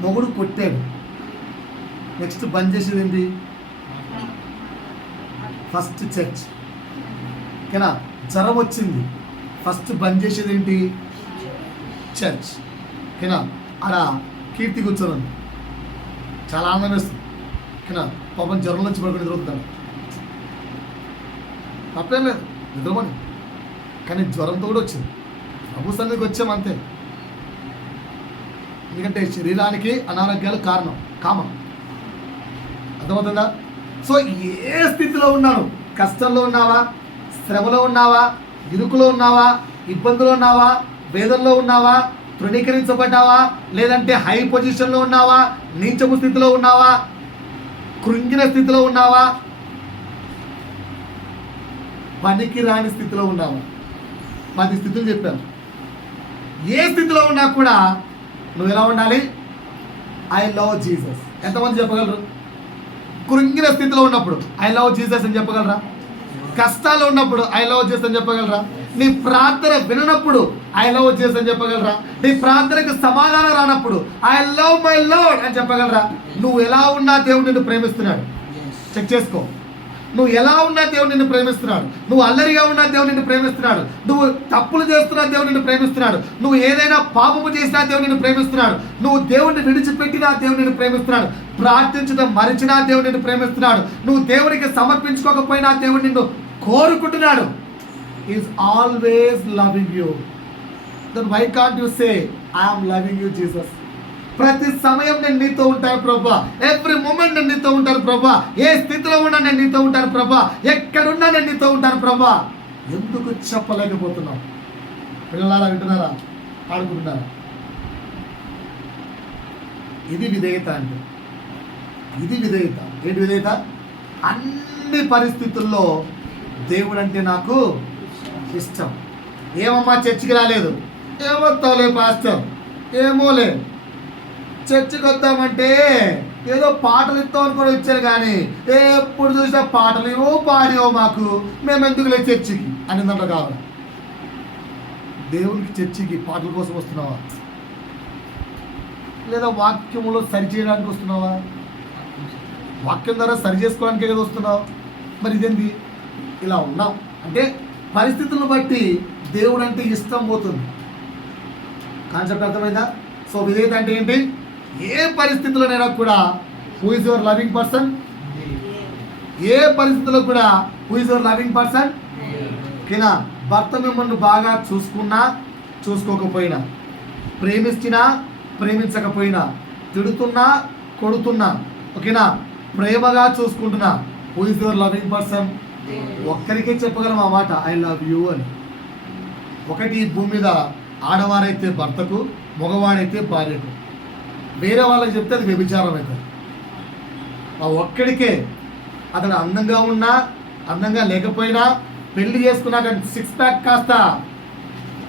మొగుడు కొట్టాడు, నెక్స్ట్ బంద్ చేసేది ఏంటి? First church. ఓకేనా? జ్వరం వచ్చింది, ఫస్ట్ బంద్ చేసేది ఏంటి? చర్చ్. ఓకేనా? ఆడ కీర్తి కూర్చొని చాలా ఆనందం వేస్తుంది. ఓకేనా? పాపం జ్వరం నుంచి పడుకుని నిద్రపోతాడు, తప్పేం లేదు, నిద్రమని. కానీ జ్వరంతో కూడా వచ్చింది. ప్రభు సన్నిధికి వచ్చాం అంతే. ఎందుకంటే శరీరానికి అనారోగ్యాలు కామన్. అర్థమవుతుందా? సో ఏ స్థితిలో ఉన్నాను? కష్టంలో ఉన్నావా? శ్రమలో ఉన్నావా? ఇరుకులో ఉన్నావా? ఇబ్బందులో ఉన్నావా? వేదనలో ఉన్నావా? తృణీకరించబడ్డావా? లేదంటే హై పొజిషన్లో ఉన్నావా? నీచపు స్థితిలో ఉన్నావా? కృంగిన స్థితిలో ఉన్నావా? పనికి రాని స్థితిలో ఉన్నావా? 10 స్థితులు చెప్పాను. ఏ స్థితిలో ఉన్నా కూడా నువ్వు ఎలా ఉండాలి? I love Jesus. ఎంతమంది చెప్పగలరు? కృంగిన స్థితిలో ఉన్నప్పుడు ఐ లవ్ జీసస్ అని చెప్పగలరా? కష్టాలు ఉన్నప్పుడు ఐ లవ్ జీసస్ అని చెప్పగలరా? నీ ప్రార్థన విననప్పుడు ఐ లవ్ జీసస్ అని చెప్పగలరా? నీ ప్రార్థనకు సమాధానం రానప్పుడు ఐ లవ్ మై లార్డ్ అని చెప్పగలరా? నువ్వు ఎలా ఉన్నా దేవుడు నిన్ను ప్రేమిస్తున్నాడు. చెక్ చేసుకో. నువ్వు ఎలా ఉన్నా దేవుడు నిన్ను ప్రేమిస్తున్నాడు. నువ్వు అల్లరిగా ఉన్నా దేవుడు నిన్ను ప్రేమిస్తున్నాడు. నువ్వు తప్పులు చేస్తున్నా దేవుడు నిన్ను ప్రేమిస్తున్నాడు. నువ్వు ఏదైనా పాపము చేసినా దేవుడు నిన్ను ప్రేమిస్తున్నాడు. నువ్వు దేవుడిని విడిచిపెట్టినా దేవుడు నిన్ను ప్రేమిస్తున్నాడు. ప్రార్థించడం మరిచినా దేవుడు నిన్ను ప్రేమిస్తున్నాడు. నువ్వు దేవుడికి సమర్పించుకోకపోయినా దేవుడు నిన్ను కోరుకుంటున్నాడు. Is always loving you. Then why can't you say I am loving you Jesus? ప్రతి సమయం నేను నీతో ఉంటాను ప్రభా. ఎవ్రీ మూమెంట్ నేను నీతో ఉంటాను ప్రభా. ఏ స్థితిలో ఉన్నా నేను నీతో ఉంటాను ప్రభా. ఎక్కడున్నా నేను నీతో ఉంటాను ప్రభా. ఎందుకు చెప్పలేకపోతున్నావు? పిల్లలారా వింటున్నారా? ఆడుకుంటున్నారా? ఇది విధేయత అంటే. ఇది విధేయత. ఏంటి విధేయత? అన్ని పరిస్థితుల్లో దేవుడు అంటే నాకు ఇష్టం. ఏమమ్మా చర్చికి రాలేదు? ఏమొస్తావులే పాస్టర్, ఏమోలే. చర్చికి వద్దామంటే ఏదో పాటలు ఇస్తాం అనుకొని వచ్చారు, కానీ ఎప్పుడు చూసినా పాటలు ఏవో పాడేవో మాకు, మేము ఎందుకు లేదు చర్చికి అని దాంట్లో కావాలి. దేవునికి చర్చికి పాటల కోసం వస్తున్నావా? లేదా వాక్యములో సరి చేయడానికి వస్తున్నావా? వాక్యం ద్వారా సరి చేసుకోవడానికే కదా వస్తున్నావు. మరి ఇదేంటి ఇలా ఉన్నాం అంటే? పరిస్థితులను బట్టి దేవుడు అంటే ఇష్టం పోతుంది. కాన్సెప్ట్ అర్థమైందా? సో విధేయత అంటే ఏంటి? ఏ పరిస్థితుల్లోనైనా కూడా who is your loving person? ఏ పరిస్థితుల్లో కూడా who is your loving person? ఓకేనా? భర్త మిమ్మల్ని బాగా చూసుకున్నా చూసుకోకపోయినా, ప్రేమించినా ప్రేమించకపోయినా, తిడుతున్నా కొడుతున్నా, ఓకేనా, ప్రేమగా చూసుకుంటున్నా, who is your loving person? ఒక్కరికే చెప్పగలం ఆ మాట, ఐ లవ్ యూ అని. ఒకటి ఈ భూమి మీద ఆడవారైతే భర్తకు, మగవాడైతే భార్యకు. వేరే వాళ్ళకి చెప్తే అది వ్యభిచారం అవుతుంది. ఆ ఒక్కడికే, అతడు అందంగా ఉన్నా అందంగా లేకపోయినా, పెళ్లి చేసుకున్నాక 6 ప్యాక్ కాస్త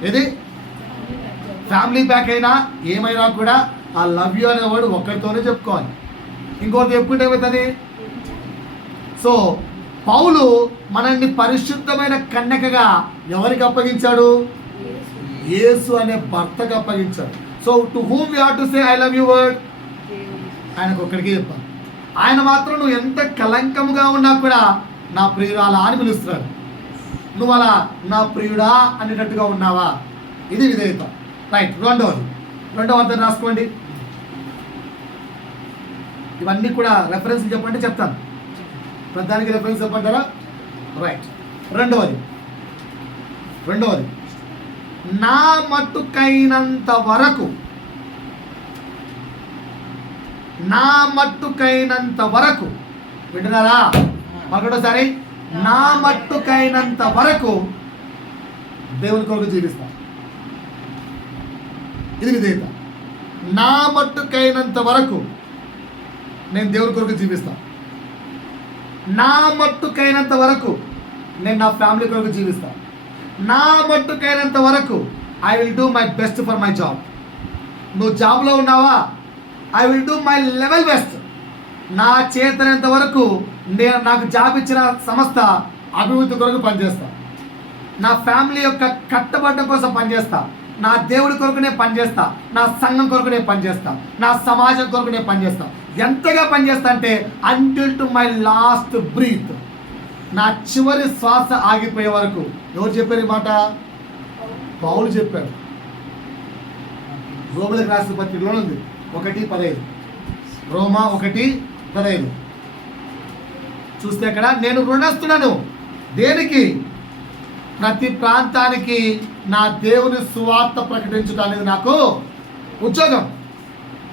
ఏది ఫ్యామిలీ ప్యాక్ అయినా ఏమైనా కూడా ఆ లవ్ యూ అనేవాడు ఒక్కడితోనే చెప్పుకోవాలి. ఇంకోటి చెప్పుకుంటే ఏమవుతుంది? సో పౌలు మనల్ని పరిశుద్ధమైన కన్యకగా ఎవరికి అప్పగించాడు? యేసు అనే భర్తకు అప్పగించాడు. So to whom you have to say I love you word? ఆయనకు ఒక్కడికే చెప్పాలి. ఆయన మాత్రం నువ్వు ఎంత కలంకముగా ఉన్నా కూడా నా ప్రియురాలా అని పిలుస్తున్నాడు. నువ్వు అలా నా ప్రియుడా అనేటట్టుగా ఉన్నావా? ఇది విధేయత. రైట్. రెండవ అర్థం రాసుకోండి. ఇవన్నీ కూడా రెఫరెన్స్ చెప్పంటే చెప్తాను. ప్రధానికి రెఫరెన్స్ చెప్పంటారా? రైట్. రెండవది నా మట్టుకైనంత వరకు వింటున్నారా? ఒకటోసారి, నా మట్టుకైనంత వరకు దేవుని కొరకు జీవిస్తా. ఇది విధేయత. నా మట్టుకైనంత వరకు నేను దేవుని కొరకు జీవిస్తా. నా మట్టుకైనంత వరకు నేను నా ఫ్యామిలీ కొరకు జీవిస్తా. నా మట్టుకైనంత వరకు I will do my best for my job. నువ్వు జాబ్లో ఉన్నావా? I will do my level best. నా చేతనంత వరకు నేను నాకు జాబ్ ఇచ్చిన సంస్థ అభివృద్ధి కొరకు పనిచేస్తా. నా ఫ్యామిలీ యొక్క కట్టబడ్డ కోసం పనిచేస్తా. నా దేవుడి కొరకు నేను పనిచేస్తా. నా సంఘం కొరకు నేను పనిచేస్తా. నా సమాజం కొరకు నేను పనిచేస్తా. ఎంతగా పనిచేస్తా అంటే until to my last breath, నా చివరి శ్వాస ఆగిపోయే వరకు. ఎవరు చెప్పారు ఈ మాట? పౌలు చెప్పాడు. రోమలకు రాసిన పత్రికలో ఉంది 1:15. రోమా 1:15 చూస్తే అక్కడ, నేను రుణస్తులను దేనికి? ప్రతి ప్రాంతానికి నా దేవుని సువార్త ప్రకటించడం అనేది నాకు ఉద్యోగం.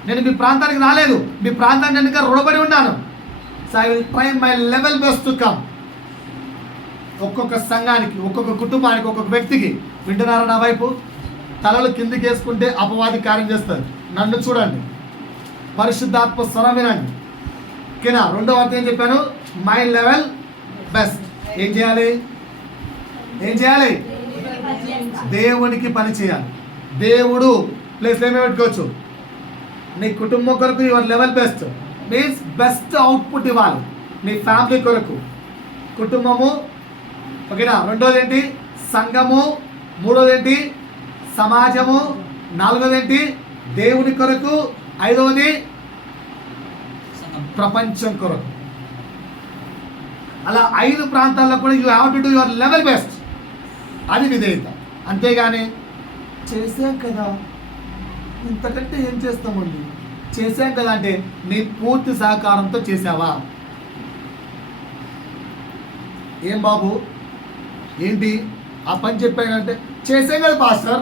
నేను మీ ప్రాంతానికి రాలేదు, మీ ప్రాంతానికి నేను ఇంకా రుణపడి ఉన్నాను. So I will try my level best to come. ఒక్కొక్క సంఘానికి, ఒక్కొక్క కుటుంబానికి, ఒక్కొక్క వ్యక్తికి. వింటున్నారా నా వైపు? తలలు కిందికి వేసుకుంటే అపవాది కార్యం చేస్తుంది. నన్ను చూడండి, పరిశుద్ధాత్మ స్వరం వినండి. ఓకేనా? రెండవ అర్థం ఏం చెప్పాను? My level best. ఏం చేయాలి? దేవునికి పని చేయాలి. దేవుడు ప్లేస్ ఏమే పెట్టుకోవచ్చు. నీ కుటుంబం కొరకు your level best means best output ఇవ్వాలి. నీ ఫ్యామిలీ కొరకు కుటుంబము, ఓకేనా? రెండోది ఏంటి? సంఘము. మూడోది ఏంటి? సమాజము. నాలుగోది ఏంటి? దేవుని కొరకు. ఐదవది ప్రపంచం కొరకు. అలా 5 ప్రాంతాల్లో కూడా you have to do your level best. అది విధేయత. అంతేగాని చేసాం కదా, ఇంతకంటే ఏం చేస్తామండి, చేసాం కదా అంటే నీ పూర్తి సహకారంతో చేసావా? ఏం బాబు ఏంటి ఆ పని చెప్పానంటే, చేసాం కదా పాస్టర్,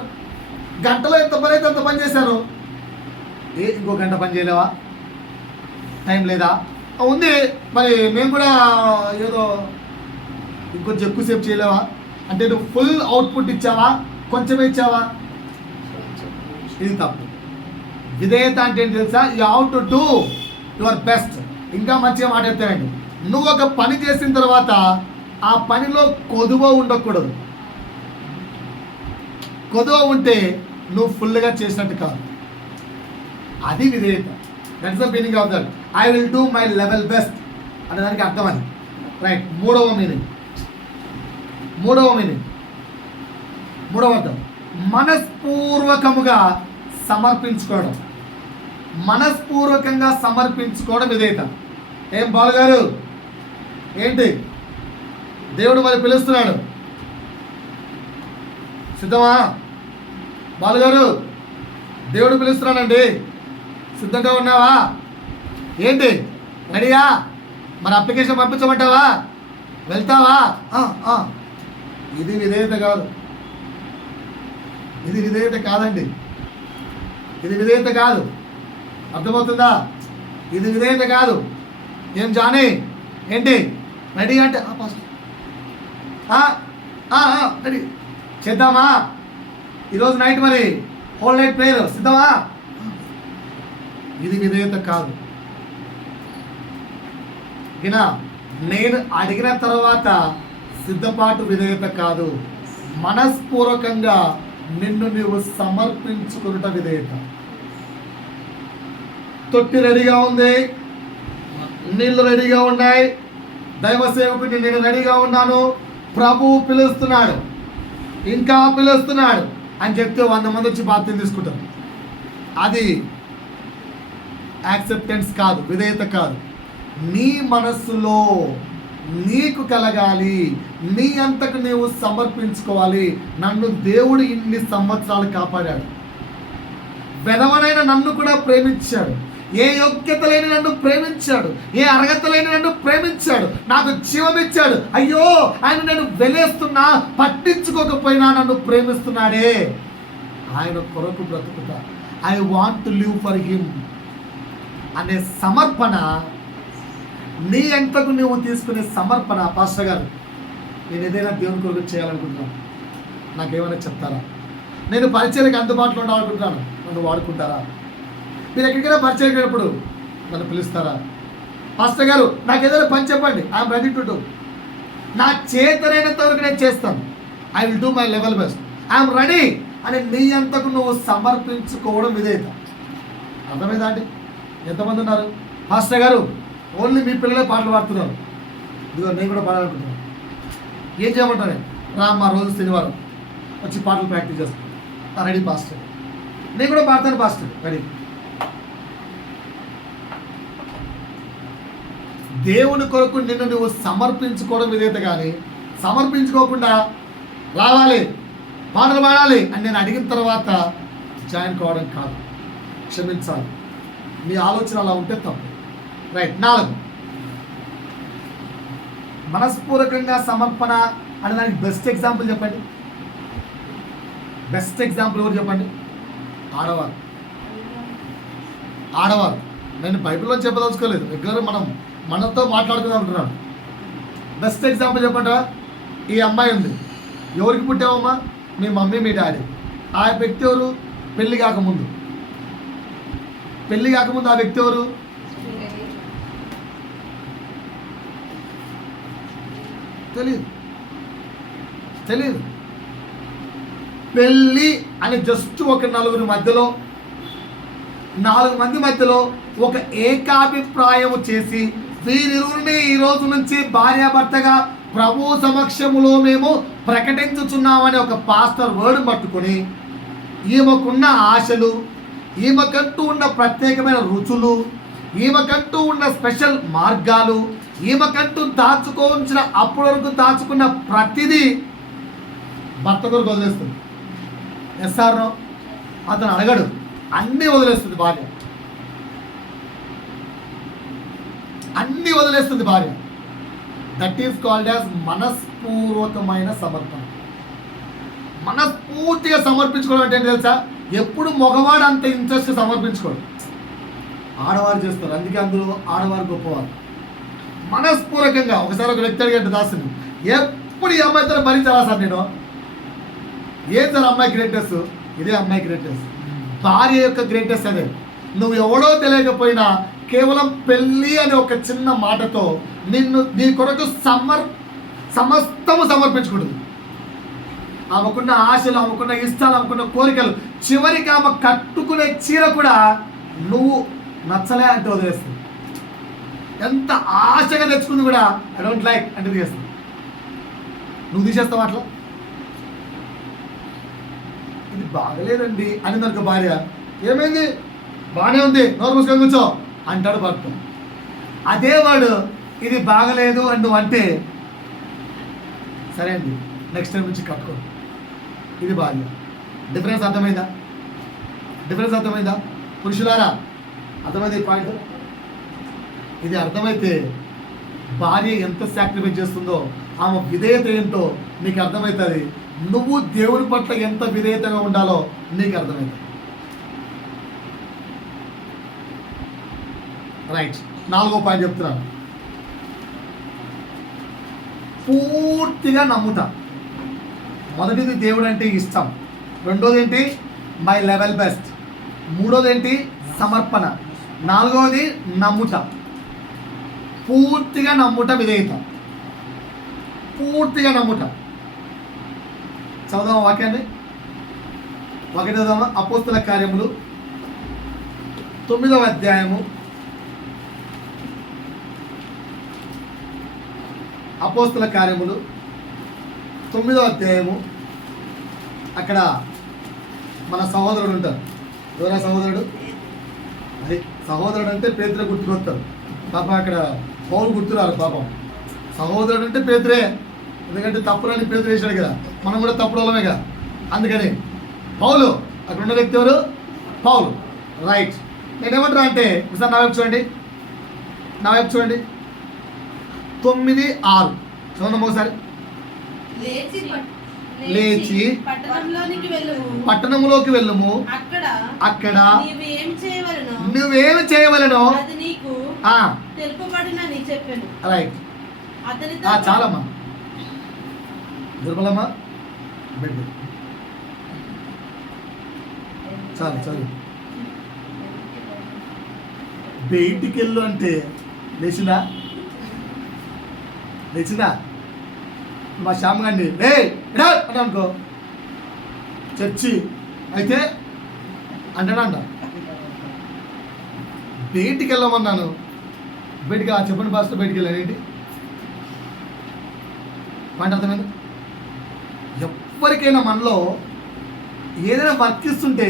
గంటలో ఎంత పని అయితే అంత పని చేశాను. ఇంకో గంట పని చేయలేవా? టైం లేదా? ఉంది, మరి మేము కూడా ఏదో ఇంకొంచెం ఎక్కువసేపు చేయలేవా? అంటే నువ్వు ఫుల్ అవుట్పుట్ ఇచ్చావా, కొంచెమే ఇచ్చావా? ఇది తప్పు. విధేయత అంటే ఏంటి తెలుసా? You have to do your best. ఇంకా మంచిగా మాట్లాడతానండి, నువ్వు ఒక పని చేసిన తర్వాత ఆ పనిలో కొదువ ఉండకూడదు. కొదువ ఉంటే నువ్వు ఫుల్గా చేసినట్టు కాదు. అది విధేయత. That's the meaning of that. I will do my level best అనే దానికి అర్థం అది. రైట్. మూడవ అర్థం మనస్పూర్వకముగా సమర్పించుకోవడం. మనస్పూర్వకంగా సమర్పించుకోవడం విధేయత. ఏం బాలుగారు ఏంటి? దేవుడు మరి పిలుస్తున్నాడు, సిద్ధమా? బాలుగారు దేవుడు పిలుస్తున్నాడండి, సిద్ధంగా ఉన్నావా? ఏంటి రెడీయా? మరి అప్లికేషన్ పంపించమంటావా? వెళ్తావా? ఇది విధేయత కాదు. ఇది విధేయత కాదండి. ఇది విధేయత కాదు. అర్థమవుతుందా? ఇది విధేయత కాదు. ఏం జానీ ఏంటి రెడీ అంటే రెడీ చేద్దామా? ఈరోజు నైట్ మరి హోల్ నైట్ ప్రేయర్ సిద్ధమా? ఇది విధేయత కాదు. గినా నేను అడిగిన తర్వాత సిద్ధపాటు విధేయత కాదు. మనస్పూర్వకంగా నిన్ను నీవు సమర్పించుకున్నట విధేయత. తొట్టి రెడీగా ఉంది, నీళ్ళు రెడీగా ఉన్నాయి, దైవ సేవకుడిని నేను రెడీగా ఉన్నాను, ప్రభువు పిలుస్తున్నాడు, ఇంకా పిలుస్తున్నాడు అని చెప్తే 100 మంది వచ్చి బాప్తిసం తీసుకుంటారు. అది యాక్సెప్టెన్స్ కాదు, విధేయత కాదు. నీ మనస్సులో నీకు కలగాలి, నీ అంతకు నీవు సమర్పించుకోవాలి. నన్ను దేవుడు ఇన్ని సంవత్సరాలు కాపాడాడు, వెధవనైన నన్ను కూడా ప్రేమించాడు, ఏ యోగ్యత లేని నన్ను ప్రేమించాడు, ఏ అర్హత లేని నన్ను ప్రేమించాడు, నాకు జీవమిచ్చాడు. అయ్యో ఆయన నేను వెలేస్తున్నా, పట్టించుకోకపోయినా నన్ను ప్రేమిస్తున్నాడే, ఆయన కొరకు బ్రతుకుతా, I want to live for him అనే సమర్పణ, నీ ఎంతకు నువ్వు తీసుకునే సమర్పణ. పాస్టర్ గారు నేను ఏదైనా దేవుని కొరకు చేయాలనుకుంటున్నాను, నాకేమైనా చెప్తారా? నేను పరిచయకి అందుబాటులో ఉండాలనుకుంటున్నాను, నన్ను వాడుకుంటారా? మీరు ఎక్కడికైనా పరిచయం అయినప్పుడు నన్ను పిలుస్తారా? పాస్టర్ గారు నాకు ఏదైనా పని చెప్పండి, ఐఎమ్ రెడీ టు డూ. నా చేతనైనంత వరకు నేను చేస్తాను, I will do my level best, I'm ready అని నీ అంతకు నువ్వు సమర్పించుకోవడం విధేయత. అర్థమైందా అండి? ఎంతమంది ఉన్నారు? పాస్టర్ గారు ఓన్లీ మీ పిల్లలే పాటలు పాడుతున్నారు, ఇదిగో నేను కూడా పాడాలనుకుంటున్నాను. ఏం చేయమంటారు? మా రోజు శనివారం వచ్చి పాటలు ప్రాక్టీస్ చేస్తాను. రెడీ పాస్టర్, నేను కూడా పాడతాను పాస్టర్, రెడీ. దేవుని కొరకు నిన్ను నువ్వు సమర్పించుకోవడం విధేయత, కానీ సమర్పించుకోకుండా రావాలి పాటలు పాడాలి అని నేను అడిగిన తర్వాత జాయిన్ కావడం కాదు. క్షమించాలి, మీ ఆలోచన అలా ఉంటే తప్పు. రైట్. 4 మనస్పూర్వకంగా సమర్పణ అనే దానికి బెస్ట్ ఎగ్జాంపుల్ చెప్పండి. బెస్ట్ ఎగ్జాంపుల్ ఎవరు చెప్పండి? ఆడవారు. ఆడవారు. నేను బైబిల్లో చెప్పదలుచుకోలేదు, రెగ్యులర్ మనతో మాట్లాడుకుందాం అంటున్నాను. బెస్ట్ ఎగ్జాంపుల్ చెప్పండి. ఈ అమ్మాయి ఉంది, ఎవరికి పుట్టావమ్మా? మీ మమ్మీ మీ డాడీ. ఆ వ్యక్తి ఎవరు? పెళ్ళి కాకముందు ఆ వ్యక్తి ఎవరు? తెలియదు. పెళ్ళి అని జస్ట్ ఒక 4 మంది మధ్యలో ఒక ఏకాభిప్రాయము చేసి వీరిరువురిని ఈ రోజు నుంచి భార్యాభర్తగా ప్రభు సమక్షములో మేము ప్రకటించుచున్నామని ఒక పాస్టర్ వర్డ్ పట్టుకొని ఈమెకున్న ఆశలు, ఈమెకంటూ ఉన్న ప్రత్యేకమైన రుచులు, ఈమెకంటూ ఉన్న స్పెషల్ మార్గాలు, ఈమెకంటూ దాచుకోవచ్చిన అప్పటి వరకు దాచుకున్న ప్రతిదీ భర్త కొరకు వదిలేస్తుంది. ఎస్ఆర్ అతను అడగడు, అన్నీ వదిలేస్తుంది భార్య, అన్నీ వదిలేస్తుంది భార్య. దట్ ఈస్ కాల్డ్ యాజ్ మనస్పూర్వకమైన సమర్పణ. మనస్ఫూర్తిగా సమర్పించుకోవడం అంటే ఏంటి తెలుసా? ఎప్పుడు మగవాడు అంత ఇంట్రెస్ట్ సమర్పించుకోడు, ఆడవారు చేస్తారు. అందుకే అందులో ఆడవారు గొప్పవారు. మనస్పూర్వకంగా. ఒకసారి ఒక వ్యక్తి అడిగంటే దాసుని, ఎప్పుడు ఈ అమ్మాయితో భరించాలా సార్ నేను? ఏం సార్ అమ్మాయి గ్రేటెస్ట్? ఇదే అమ్మాయి గ్రేటెస్ట్. భార్య యొక్క గ్రేటెస్ట్ అదే. నువ్వు ఎవడో తెలియకపోయినా కేవలం పెళ్ళి అనే ఒక చిన్న మాటతో నీ కొరకు సమస్తము సమర్పించుకుంటుంది. ఆమెకున్న ఆశలు, ఆమెకున్న ఇష్టాలు, ఆమెకున్న కోరికలు, చివరికి ఆమె కట్టుకునే చీర కూడా నువ్వు నచ్చలే అంటే వదిలేస్తుంది. ఎంత ఆశగా తెచ్చుకుంది కూడా ఐ డోంట్ లైక్ అంటే తీసేస్తుంది. నువ్వు తీసేస్తావు అట్లా. ఇది బాగలేదండి అని నాకు భార్య, ఏమైంది? బాగానే ఉంది, నోరు మూసుకొని కూర్చో అంటాడు భర్త. అదే వాడు ఇది బాగలేదు అని నువ్వు అంటే, సరే అండి నెక్స్ట్ టైం నుంచి కట్టుకో. ఇది భార్య. డిఫరెన్స్ అర్థమైందా? పురుషులారా అర్థమైంది ఈ పాయింట్? ఇది అర్థమైతే భార్య ఎంత సాక్రిఫైస్ చేస్తుందో, ఆమె విధేయత ఏంటో నీకు అర్థమవుతుంది. నువ్వు దేవుని పట్ల ఎంత విధేయతగా ఉండాలో నీకు అర్థమవుతుంది. రైట్, 4వ పాయింట్ చెప్తున్నాను. పూర్తిగా నమ్ముతా. మొదటిది దేవుడు అంటే ఇష్టం, రెండోది ఏంటి మై లెవెల్ బెస్ట్, మూడోది ఏంటి సమర్పణ, నాలుగవది నమ్ముట. పూర్తిగా నమ్ముట విధేయత, పూర్తిగా నమ్ముట. చదుదామా వాక్యాన్ని? వాక్యం చదుదామా? అపోస్తల కార్యములు 9వ అధ్యాయము. అపోస్తల కార్యములు 9వ అధ్యాయము. అక్కడ మన సహోదరుడు ఉంటారు. ఎవరా సహోదరుడు? అది సహోదరుడు అంటే పేతురే గుర్తుకొస్తారు. పాపం అక్కడ పౌలు గుర్తురారు. పాపం సహోదరుడు అంటే పేతురే, ఎందుకంటే తప్పులని పేతురు వేశాడు కదా, మనం కూడా తప్పుడు వాళ్ళమే కదా. అందుకని పౌలు, అక్కడ ఉన్న వ్యక్తి ఎవరు? పౌలు. రైట్, నేనేమంటారా అంటే ఒకసారి నా వైపు చూడండి, నా వైపు చూడండి. 9:6 చదవండి ఒకసారి. లేచి పట్టణంలోకి వెళ్ళుము, అక్కడ నువ్వేమి చేయవలెనో రైట్. చాలమ్మా, దుర్బలమ్మా, చాలు చాలు. బయటికి వెళ్ళు అంటే లేచిందా? మా శ్యామ్ గారిని రే అని అనుకో, చర్చి అయితే అంటాడంట. బయటికి వెళ్ళమన్నాను, బయటికి చెప్పండి పాస్టర్, బయటికి వెళ్ళాను ఏంటి మాట అర్థమైంది? ఎవరికైనా మనలో ఏదైనా వర్క్ ఇస్తుంటే